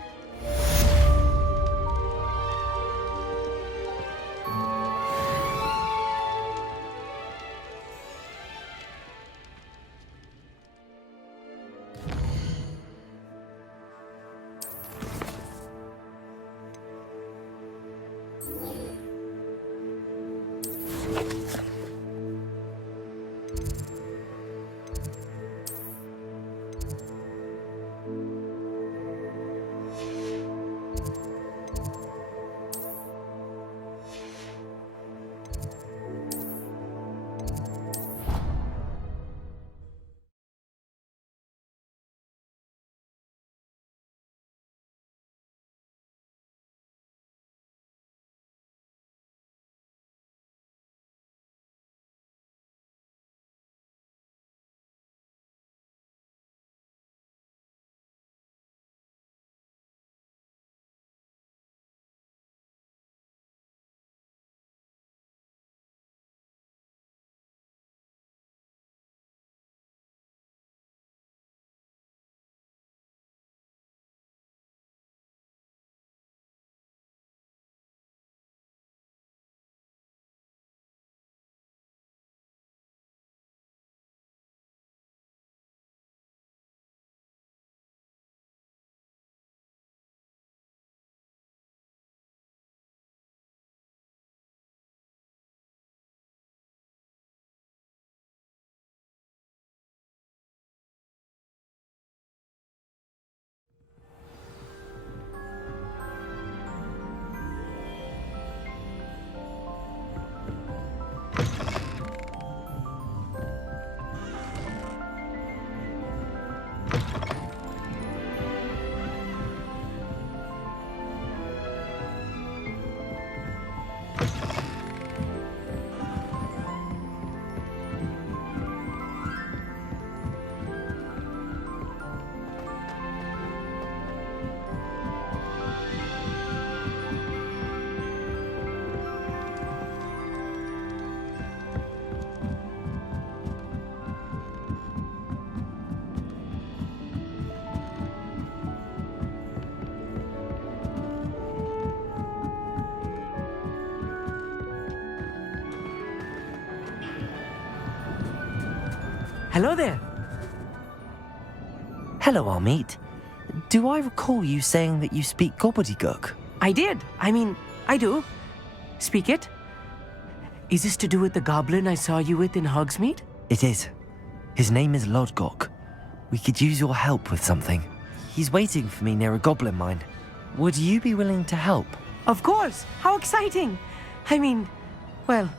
Hello there. Hello, Amit. Do I recall you saying that you speak gobbledygook? I did. I do. Speak it. Is this to do with the goblin I saw you with in Hogsmeade? It is. His name is Lodgok. We could use your help with something. He's waiting for me near a goblin mine. Would you be willing to help? Of course. How exciting. Well,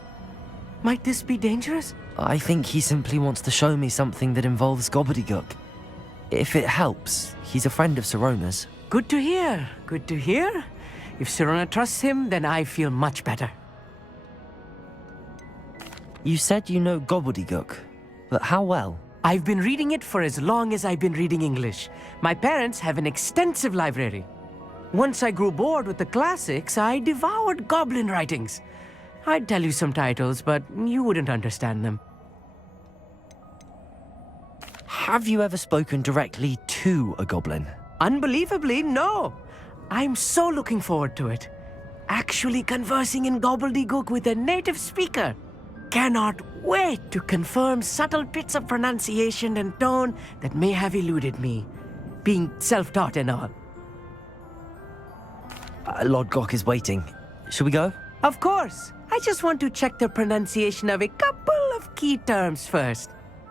might this be dangerous? I think he simply wants to show me something that involves gobbledygook. If it helps, he's a friend of Sirona's. Good to hear. Good to hear. If Sirona trusts him, then I feel much better. You said you know gobbledygook, but how well? I've been reading it for as long as I've been reading English. My parents have an extensive library. Once I grew bored with the classics, I devoured goblin writings. I'd tell you some titles, but you wouldn't understand them. Have you ever spoken directly to a goblin? Unbelievably, no. I'm so looking forward to it. Actually conversing in gobbledygook with a native speaker. Cannot wait to confirm subtle bits of pronunciation and tone that may have eluded me, being self-taught and all. Lodgok is waiting. Shall we go? Of course. I just want to check the pronunciation of a couple of key terms first.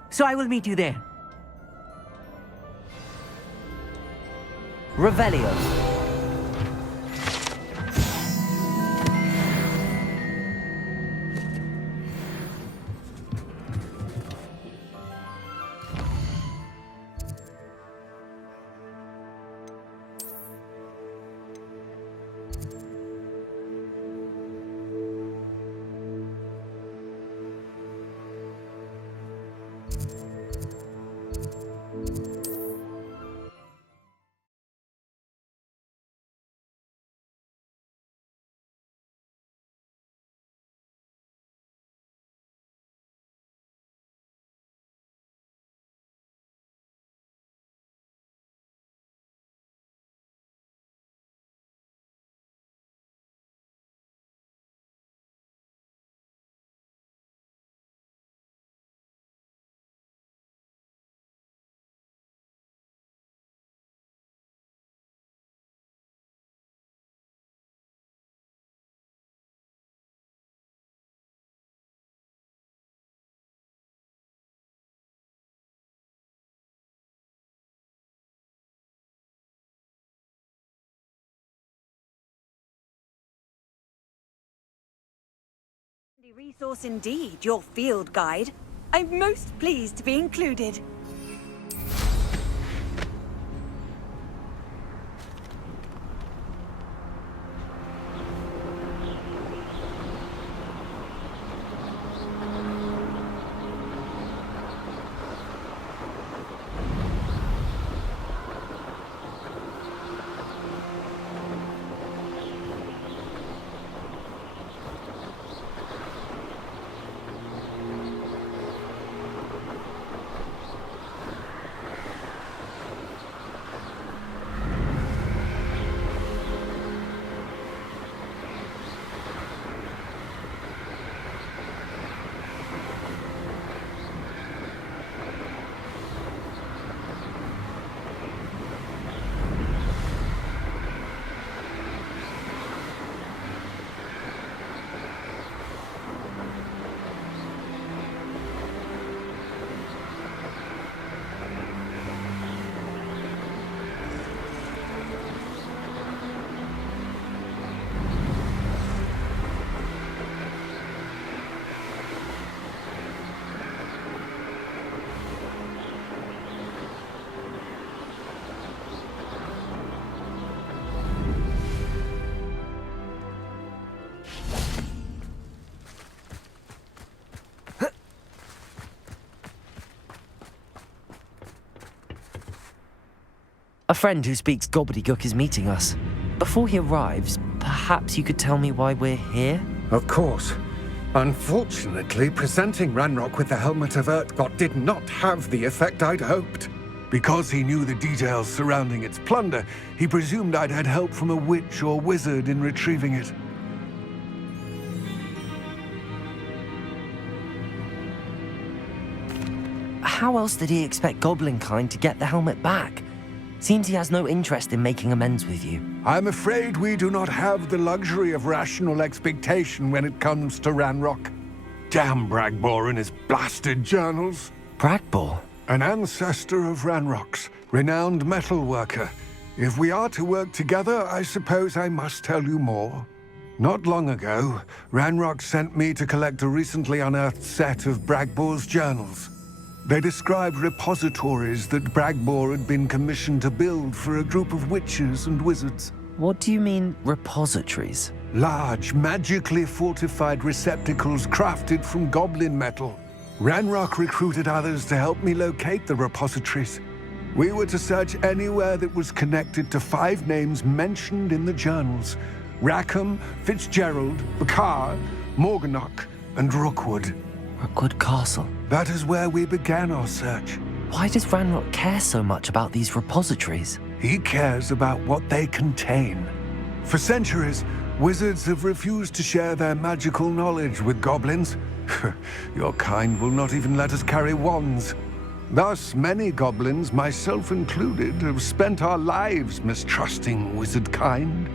So I will meet you there. Revelio. Resource indeed, your field guide. I'm most pleased to be included. A friend who speaks gobbledygook is meeting us. Before he arrives, perhaps you could tell me why we're here? Of course. Unfortunately, presenting Ranrock with the Helmet of Urtkot did not have the effect I'd hoped. Because he knew the details surrounding its plunder, he presumed I'd had help from a witch or wizard in retrieving it. How else did he expect Goblinkind to get the helmet back? Seems he has no interest in making amends with you. I'm afraid we do not have the luxury of rational expectation when it comes to Ranrock. Damn Bragbor and his blasted journals. Bragbor? An ancestor of Ranrock's, renowned metal worker. If we are to work together, I suppose I must tell you more. Not long ago, Ranrock sent me to collect a recently unearthed set of Bragbor's journals. They described repositories that Bragbor had been commissioned to build for a group of witches and wizards. What do you mean, repositories? Large, magically fortified receptacles crafted from goblin metal. Ranrock recruited others to help me locate the repositories. We were to search anywhere that was connected to 5 names mentioned in the journals: Rackham, Fitzgerald, Bakar, Morganach, and Rookwood. Rookwood Castle. That is where we began our search. Why does Ranrock care so much about these repositories? He cares about what they contain. For centuries, wizards have refused to share their magical knowledge with goblins. Your kind will not even let us carry wands. Thus, many goblins, myself included, have spent our lives mistrusting wizard kind.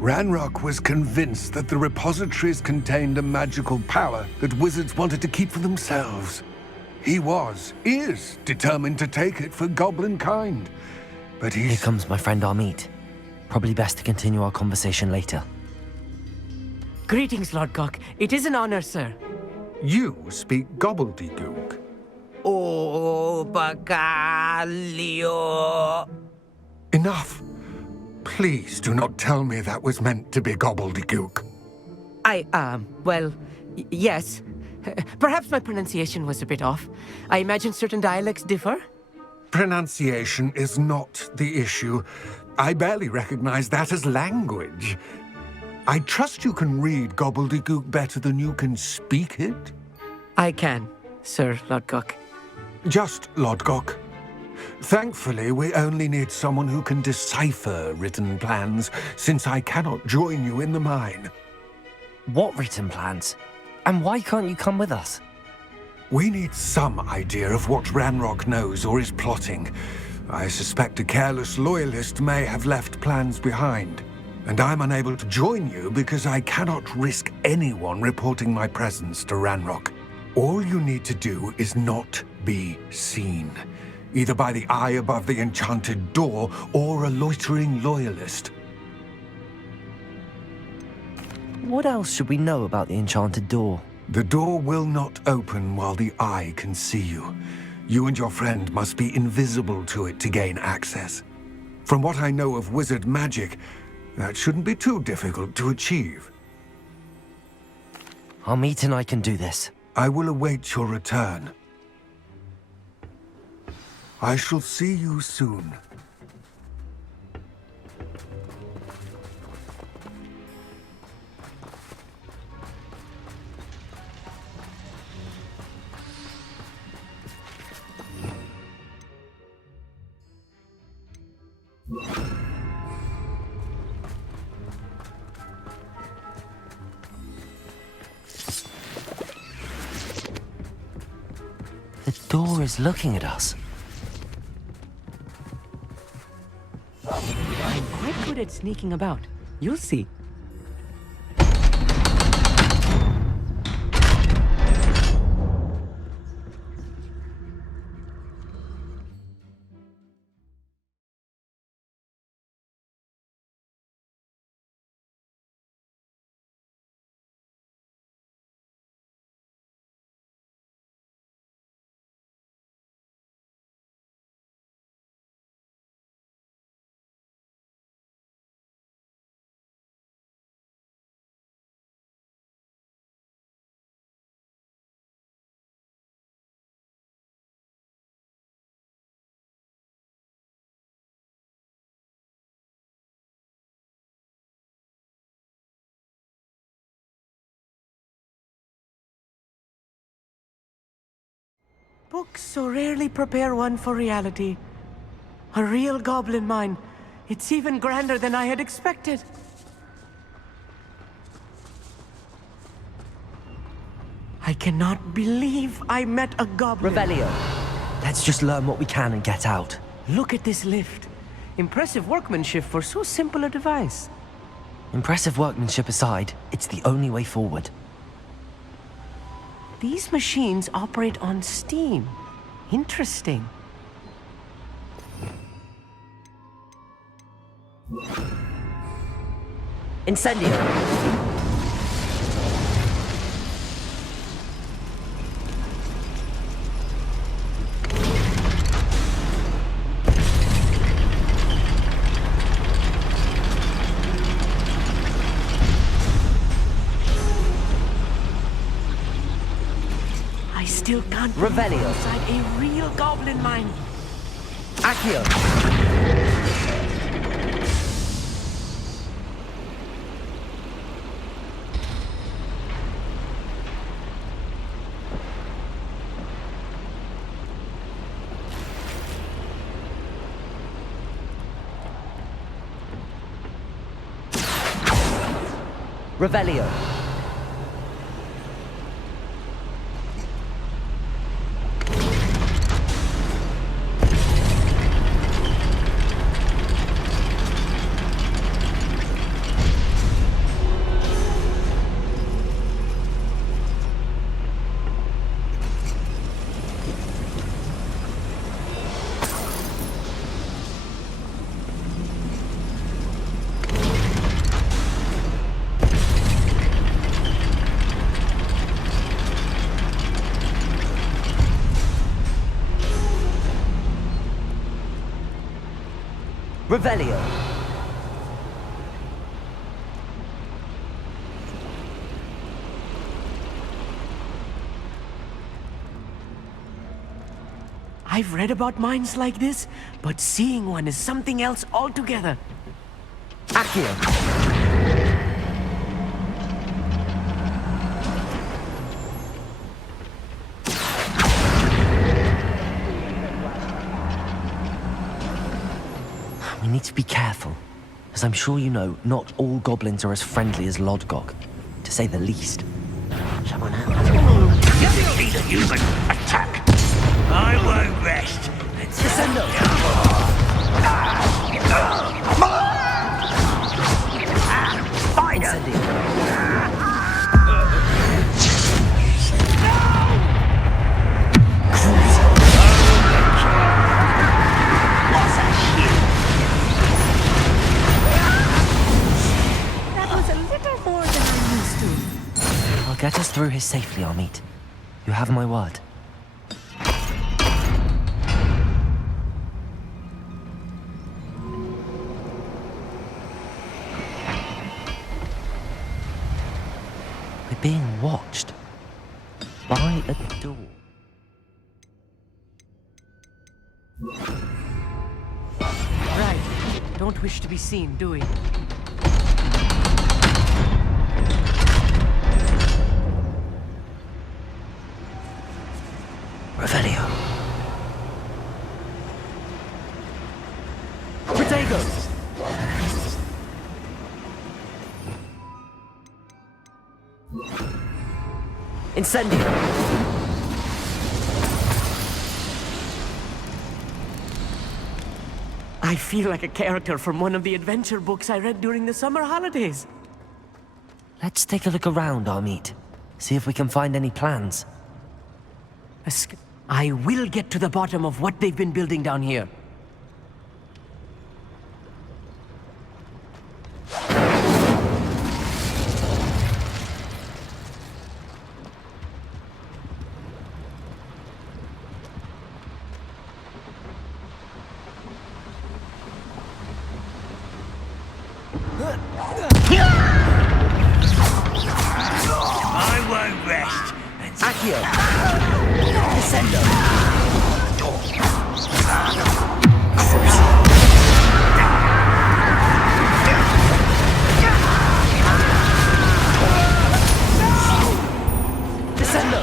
Ranrock was convinced that the repositories contained a magical power that wizards wanted to keep for themselves. He is determined to take it for goblin kind. But Here comes my friend Amit. Probably best to continue our conversation later. Greetings, Lord Cock. It is an honor, sir. You speak gobbledygook. Oh, Bacalio. Enough. Please do not tell me that was meant to be gobbledygook. Yes. Perhaps my pronunciation was a bit off. I imagine certain dialects differ. Pronunciation is not the issue. I barely recognize that as language. I trust you can read gobbledygook better than you can speak it? I can, Sir Lodgok. Just Lodgok. Thankfully, we only need someone who can decipher written plans, since I cannot join you in the mine. What written plans? And why can't you come with us? We need some idea of what Ranrock knows or is plotting. I suspect a careless loyalist may have left plans behind. And I'm unable to join you because I cannot risk anyone reporting my presence to Ranrock. All you need to do is not be seen, either by the eye above the enchanted door or a loitering loyalist. What else should we know about the enchanted door? The door will not open while the eye can see you. You and your friend must be invisible to it to gain access. From what I know of wizard magic, that shouldn't be too difficult to achieve. Amit and I can do this. I will await your return. I shall see you soon. The door is looking at us. I'm quite good at sneaking about. You'll see. Books so rarely prepare one for reality. A real goblin mine. It's even grander than I had expected. I cannot believe I met a goblin. Revelio. Let's just learn what we can and get out. Look at this lift. Impressive workmanship for so simple a device. Impressive workmanship aside, it's the only way forward. These machines operate on steam. Interesting. Incendio! I still can't Revelio. believe we're inside a real goblin mine. Accio! Revelio. Revelio. I've read about mines like this, but seeing one is something else altogether. Accio. We need to be careful. As I'm sure you know, not all goblins are as friendly as Lodgok, to say the least. Someone else. Need a human attack. I won't rest. Descendo! Incendio. That was a little more than I'm used to. I'll get us through here safely, Amit. You have my word. We're being watched. By a door. Right. Don't wish to be seen, do we? Revelio. Protego! Incendio. I feel like a character from one of the adventure books I read during the summer holidays. Let's take a look around, Amit. See if we can find any plans. I will get to the bottom of what they've been building down here. I won't rest. Accio. Descendo. Descendo.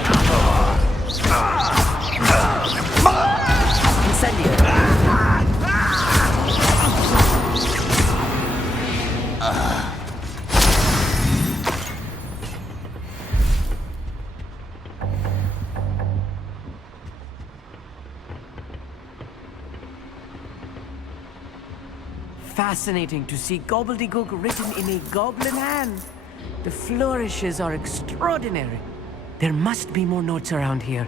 fascinating to see gobbledygook written in a goblin hand. The flourishes are extraordinary. There must be more notes around here.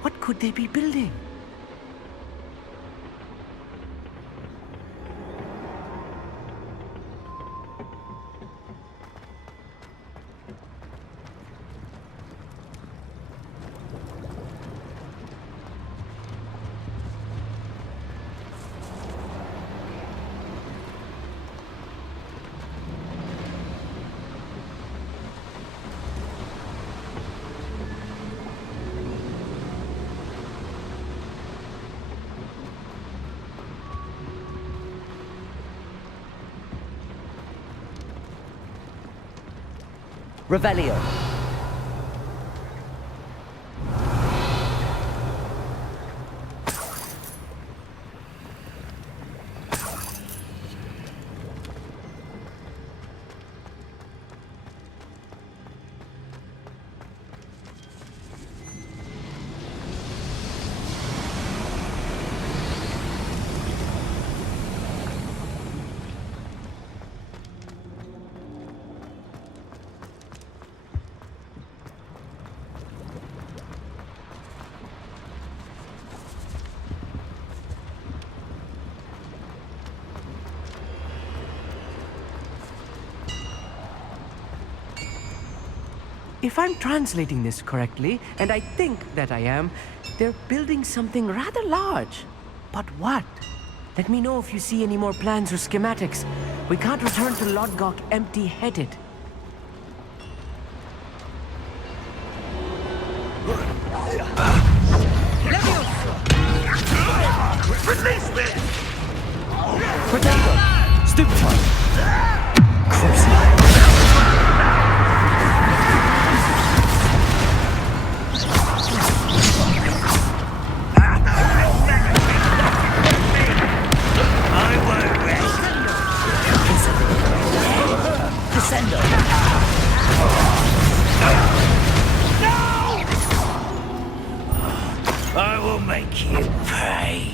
What could they be building? Revelio. If I'm translating this correctly, and I think that I am, they're building something rather large. But what? Let me know if you see any more plans or schematics. We can't return to Lodgok empty-headed. Release me! Potato! Stupefy! Crucify! I will make you pay.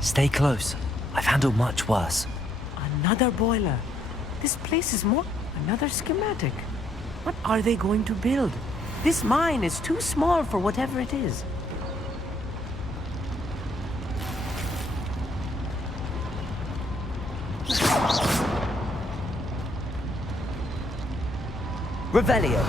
Stay close. I've handled much worse. Another boiler. This place is more... another schematic. What are they going to build? This mine is too small for whatever it is. Revelio.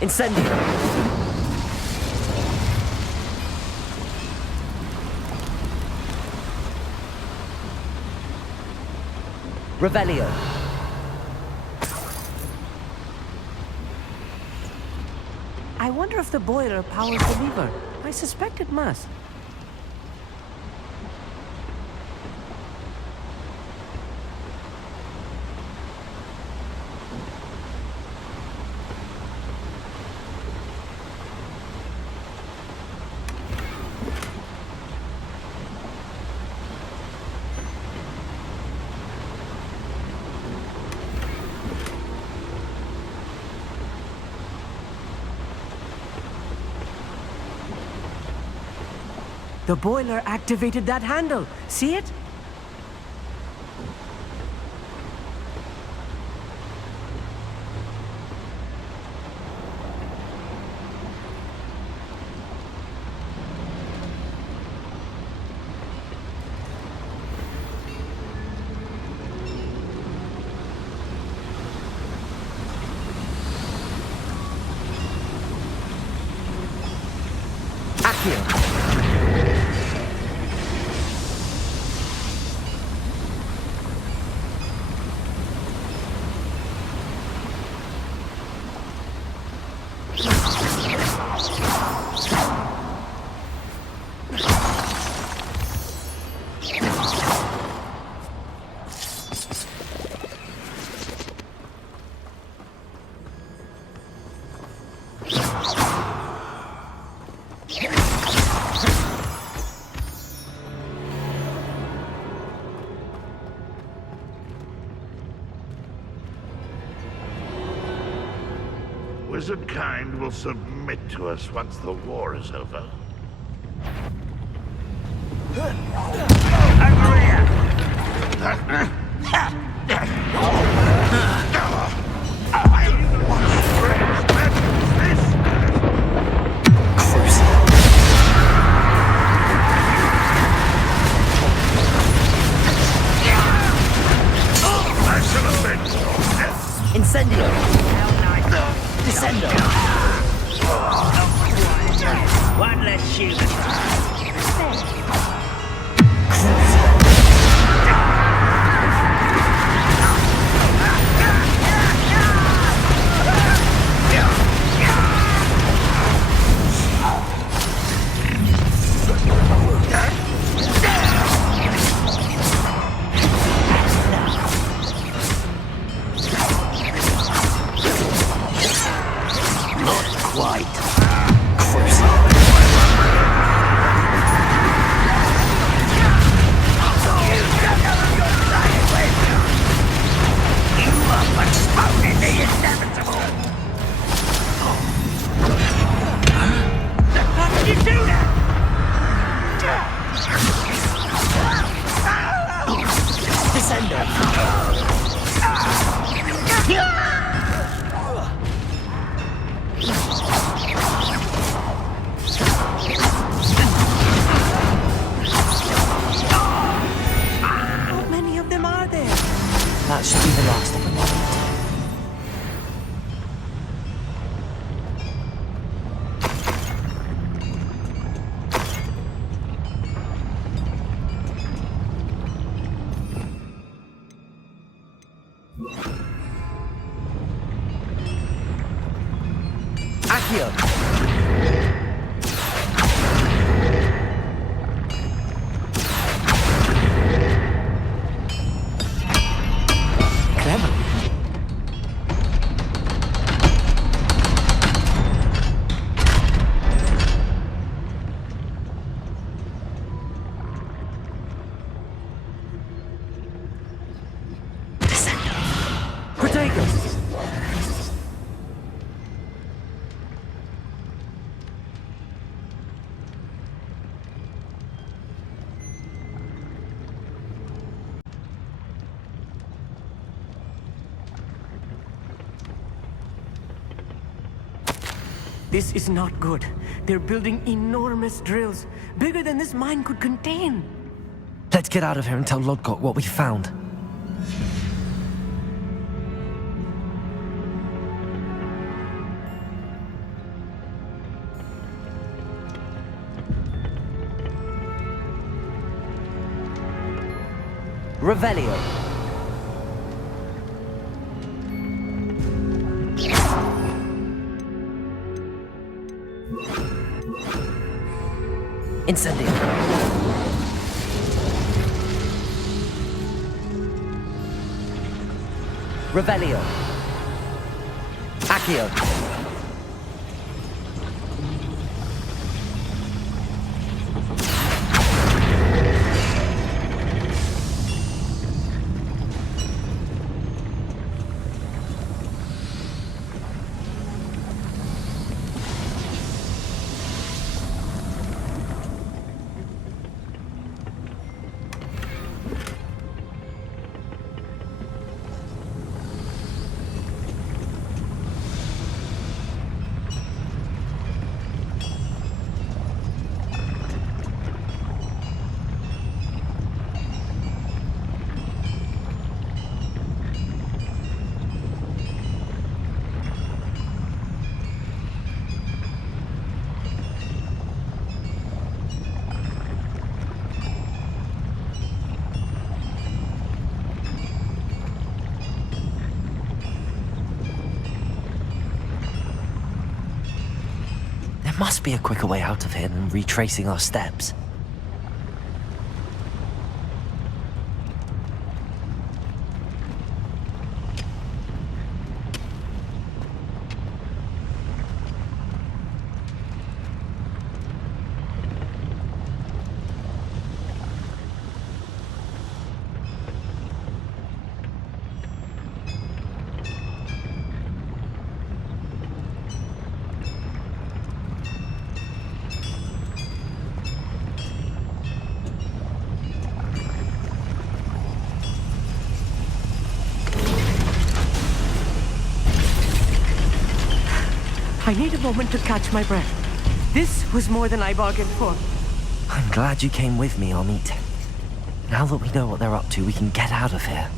Incendio. Revelio. I wonder if the boiler powers the lever. I suspect it must. The boiler activated that handle. See it? Wizard kind will submit to us once the war is over. Incendio! Descendo! One less shield to try. That should be the last of them. This is not good. They're building enormous drills, bigger than this mine could contain. Let's get out of here and tell Lodgok what we found. Revelio. Incendio. Revelio. Accio. There must be a quicker way out of here than retracing our steps. I need a moment to catch my breath. This was more than I bargained for. I'm glad you came with me, Amit. Now that we know what they're up to, we can get out of here.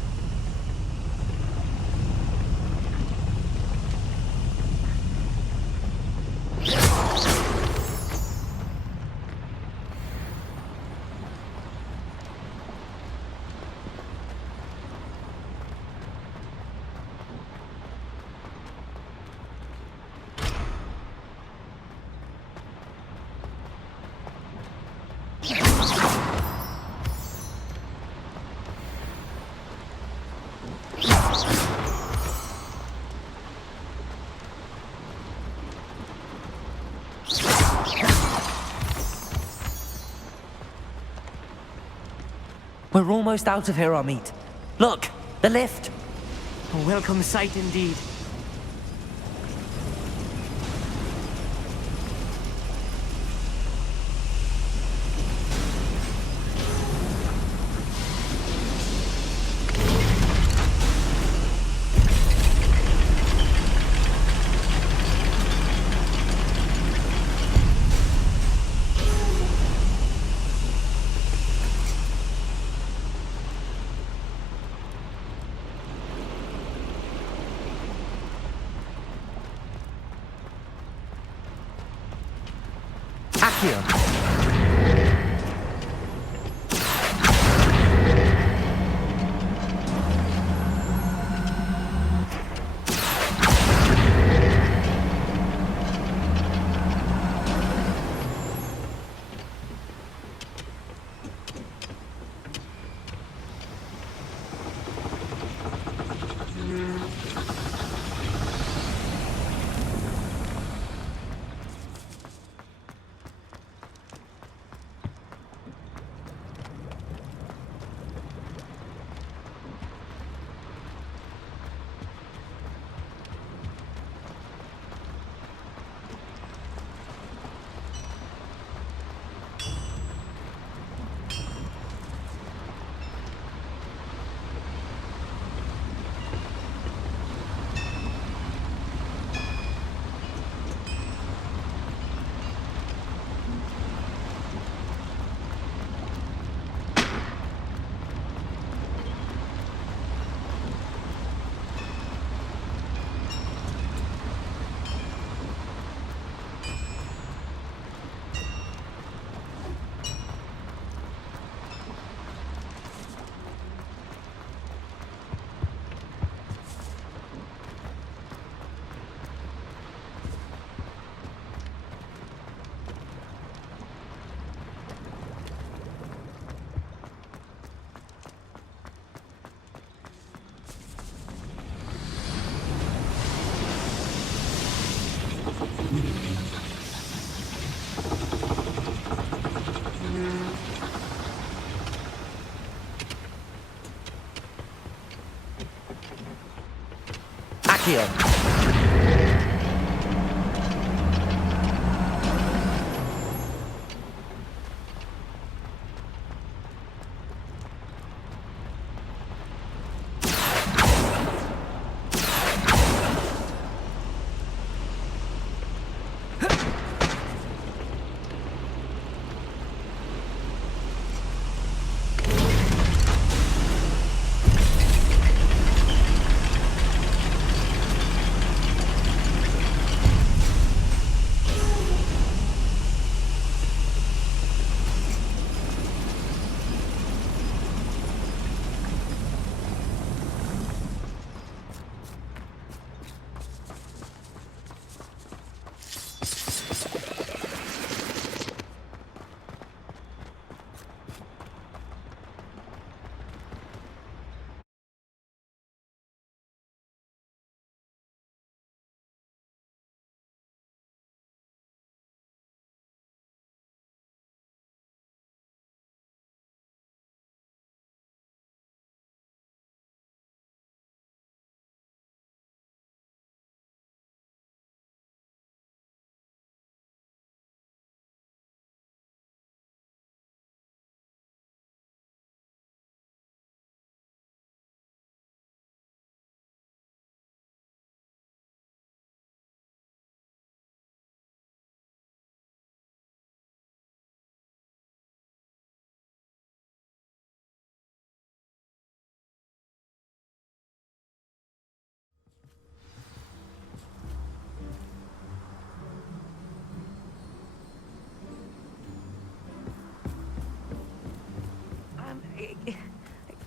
We're almost out of here, Amit. Look, the lift. A welcome sight indeed. Accio. Accio.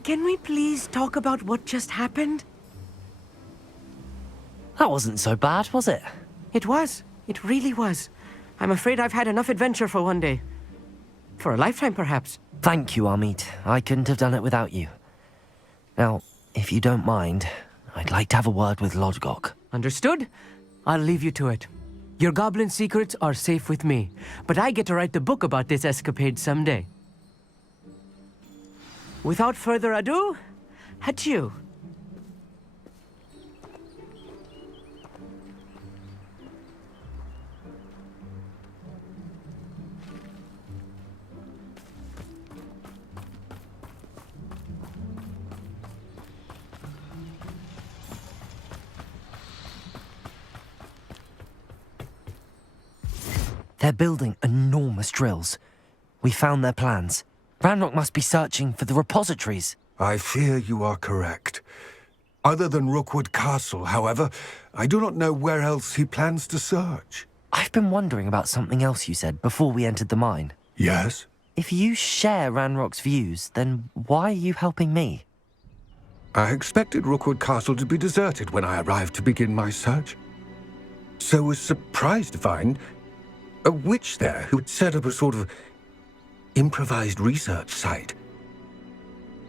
Can we please talk about what just happened? That wasn't so bad, was it? It was. It really was. I'm afraid I've had enough adventure for one day. For a lifetime, perhaps. Thank you, Amit. I couldn't have done it without you. Now, if you don't mind, I'd like to have a word with Lodgok. Understood? I'll leave you to it. Your goblin secrets are safe with me, but I get to write the book about this escapade someday. Without further ado, adieu. They're building enormous drills. We found their plans. Ranrock must be searching for the repositories. I fear you are correct. Other than Rookwood Castle, however, I do not know where else he plans to search. I've been wondering about something else you said before we entered the mine. Yes? If you share Ranrock's views, then why are you helping me? I expected Rookwood Castle to be deserted when I arrived to begin my search. So was surprised to find a witch there who had set up a sort of improvised research site.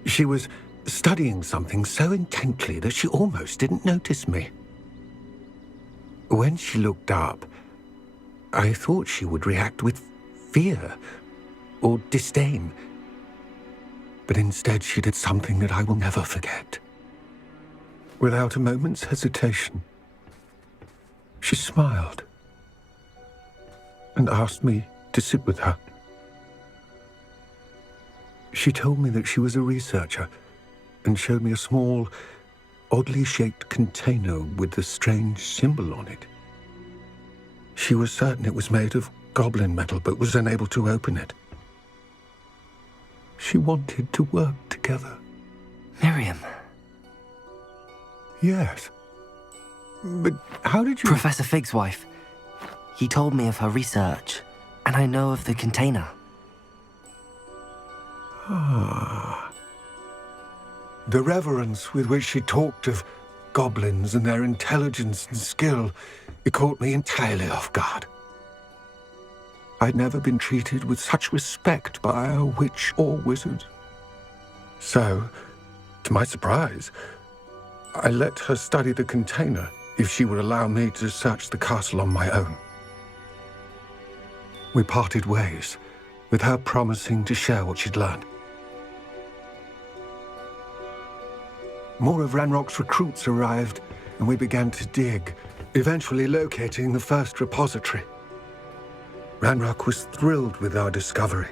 She was studying something so intently that she almost didn't notice me. When she looked up, I thought she would react with fear or disdain. But instead she did something that I will never forget. Without a moment's hesitation, she smiled and asked me to sit with her. She told me that she was a researcher and showed me a small, oddly shaped container with a strange symbol on it. She was certain it was made of goblin metal, but was unable to open it. She wanted to work together. Miriam. Yes. But how did you... Professor Fig's wife. He told me of her research, and I know of the container. Ah. The reverence with which she talked of goblins and their intelligence and skill, it caught me entirely off guard. I'd never been treated with such respect by a witch or wizard. So, to my surprise, I let her study the container if she would allow me to search the castle on my own. We parted ways, with her promising to share what she'd learned. More of Ranrock's recruits arrived, and we began to dig, eventually locating the first repository. Ranrock was thrilled with our discovery,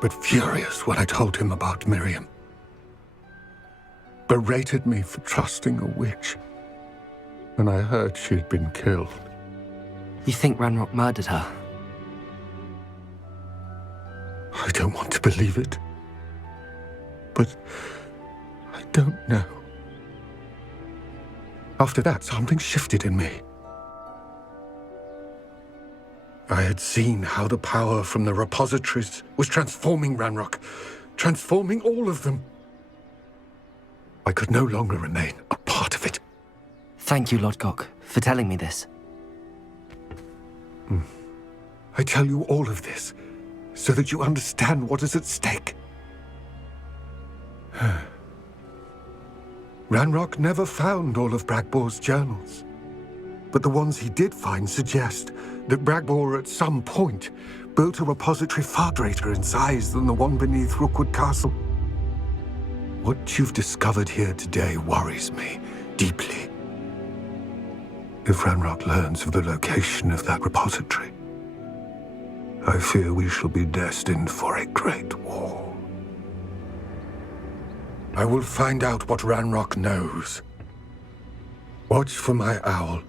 but furious when I told him about Miriam. Berated me for trusting a witch, and I heard she'd been killed. You think Ranrock murdered her? I don't want to believe it, but I don't know. After that, something shifted in me. I had seen how the power from the repositories was transforming Ranrock, transforming all of them. I could no longer remain a part of it. Thank you, Lodgok, for telling me this. I tell you all of this so that you understand what is at stake. Ranrock never found all of Bragbor's journals, but the ones he did find suggest that Bragbor at some point built a repository far greater in size than the one beneath Rookwood Castle. What you've discovered here today worries me deeply. If Ranrock learns of the location of that repository, I fear we shall be destined for a great war. I will find out what Ranrock knows. Watch for my owl.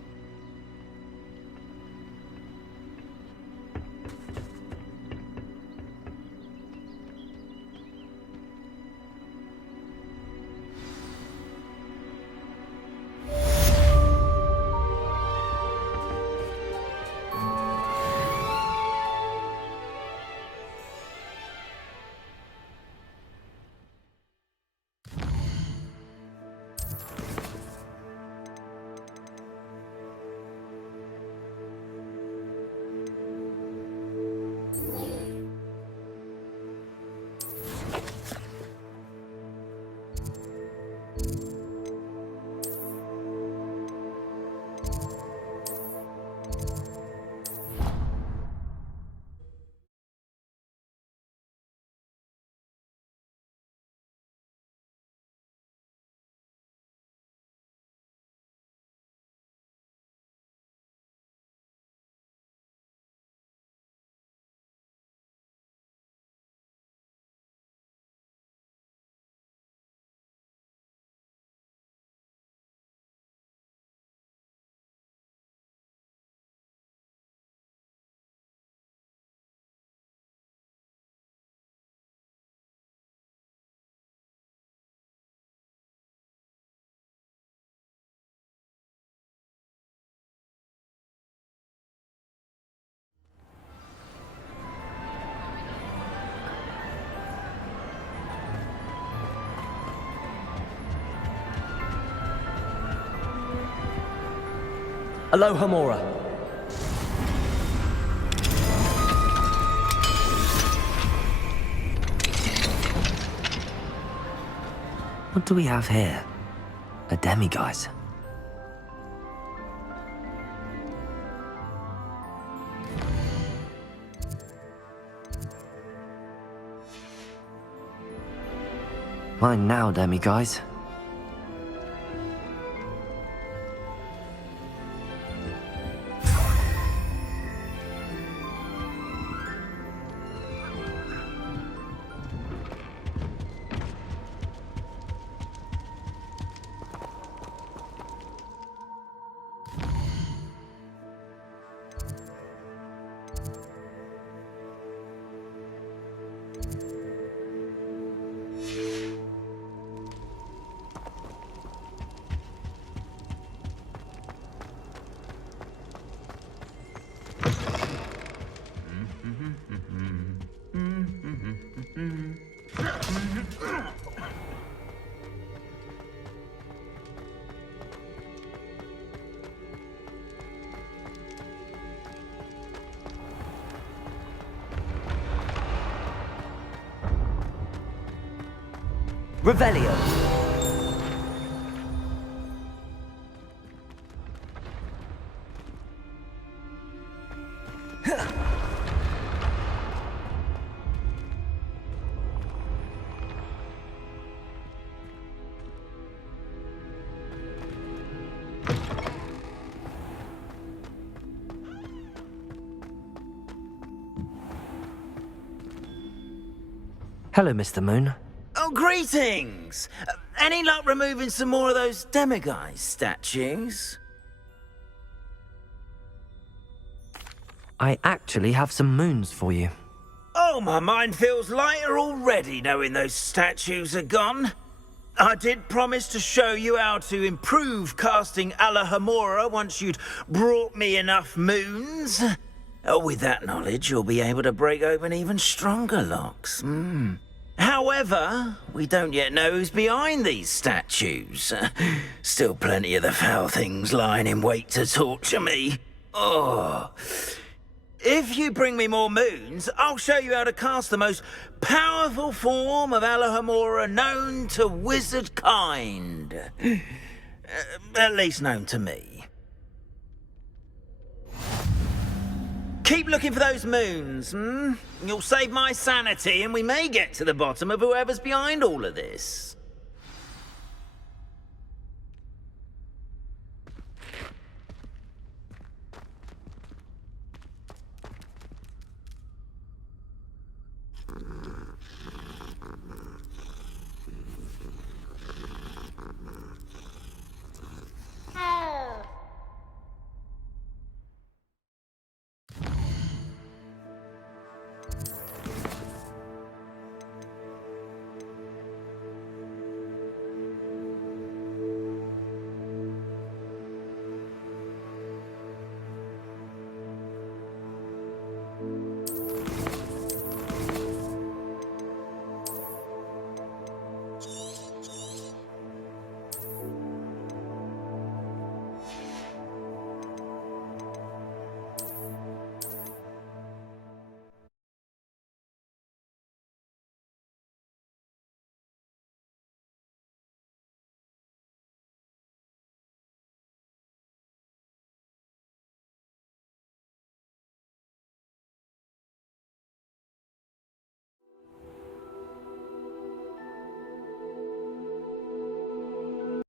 Aloha Mora. What do we have here? A demiguise. Mine now, demiguise. Revelio. Hello, Mr. Moon. Oh, greetings! Any luck removing some more of those demiguise statues? I actually have some moons for you. Oh, my mind feels lighter already knowing those statues are gone. I did promise to show you how to improve casting Alohomora once you'd brought me enough moons. With that knowledge, you'll be able to break open even stronger locks. However, we don't yet know who's behind these statues. Still plenty of the foul things lying in wait to torture me. Oh. If you bring me more moons, I'll show you how to cast the most powerful form of Alohomora known to wizard kind. At least known to me. Keep looking for those moons, You'll save my sanity and we may get to the bottom of whoever's behind all of this.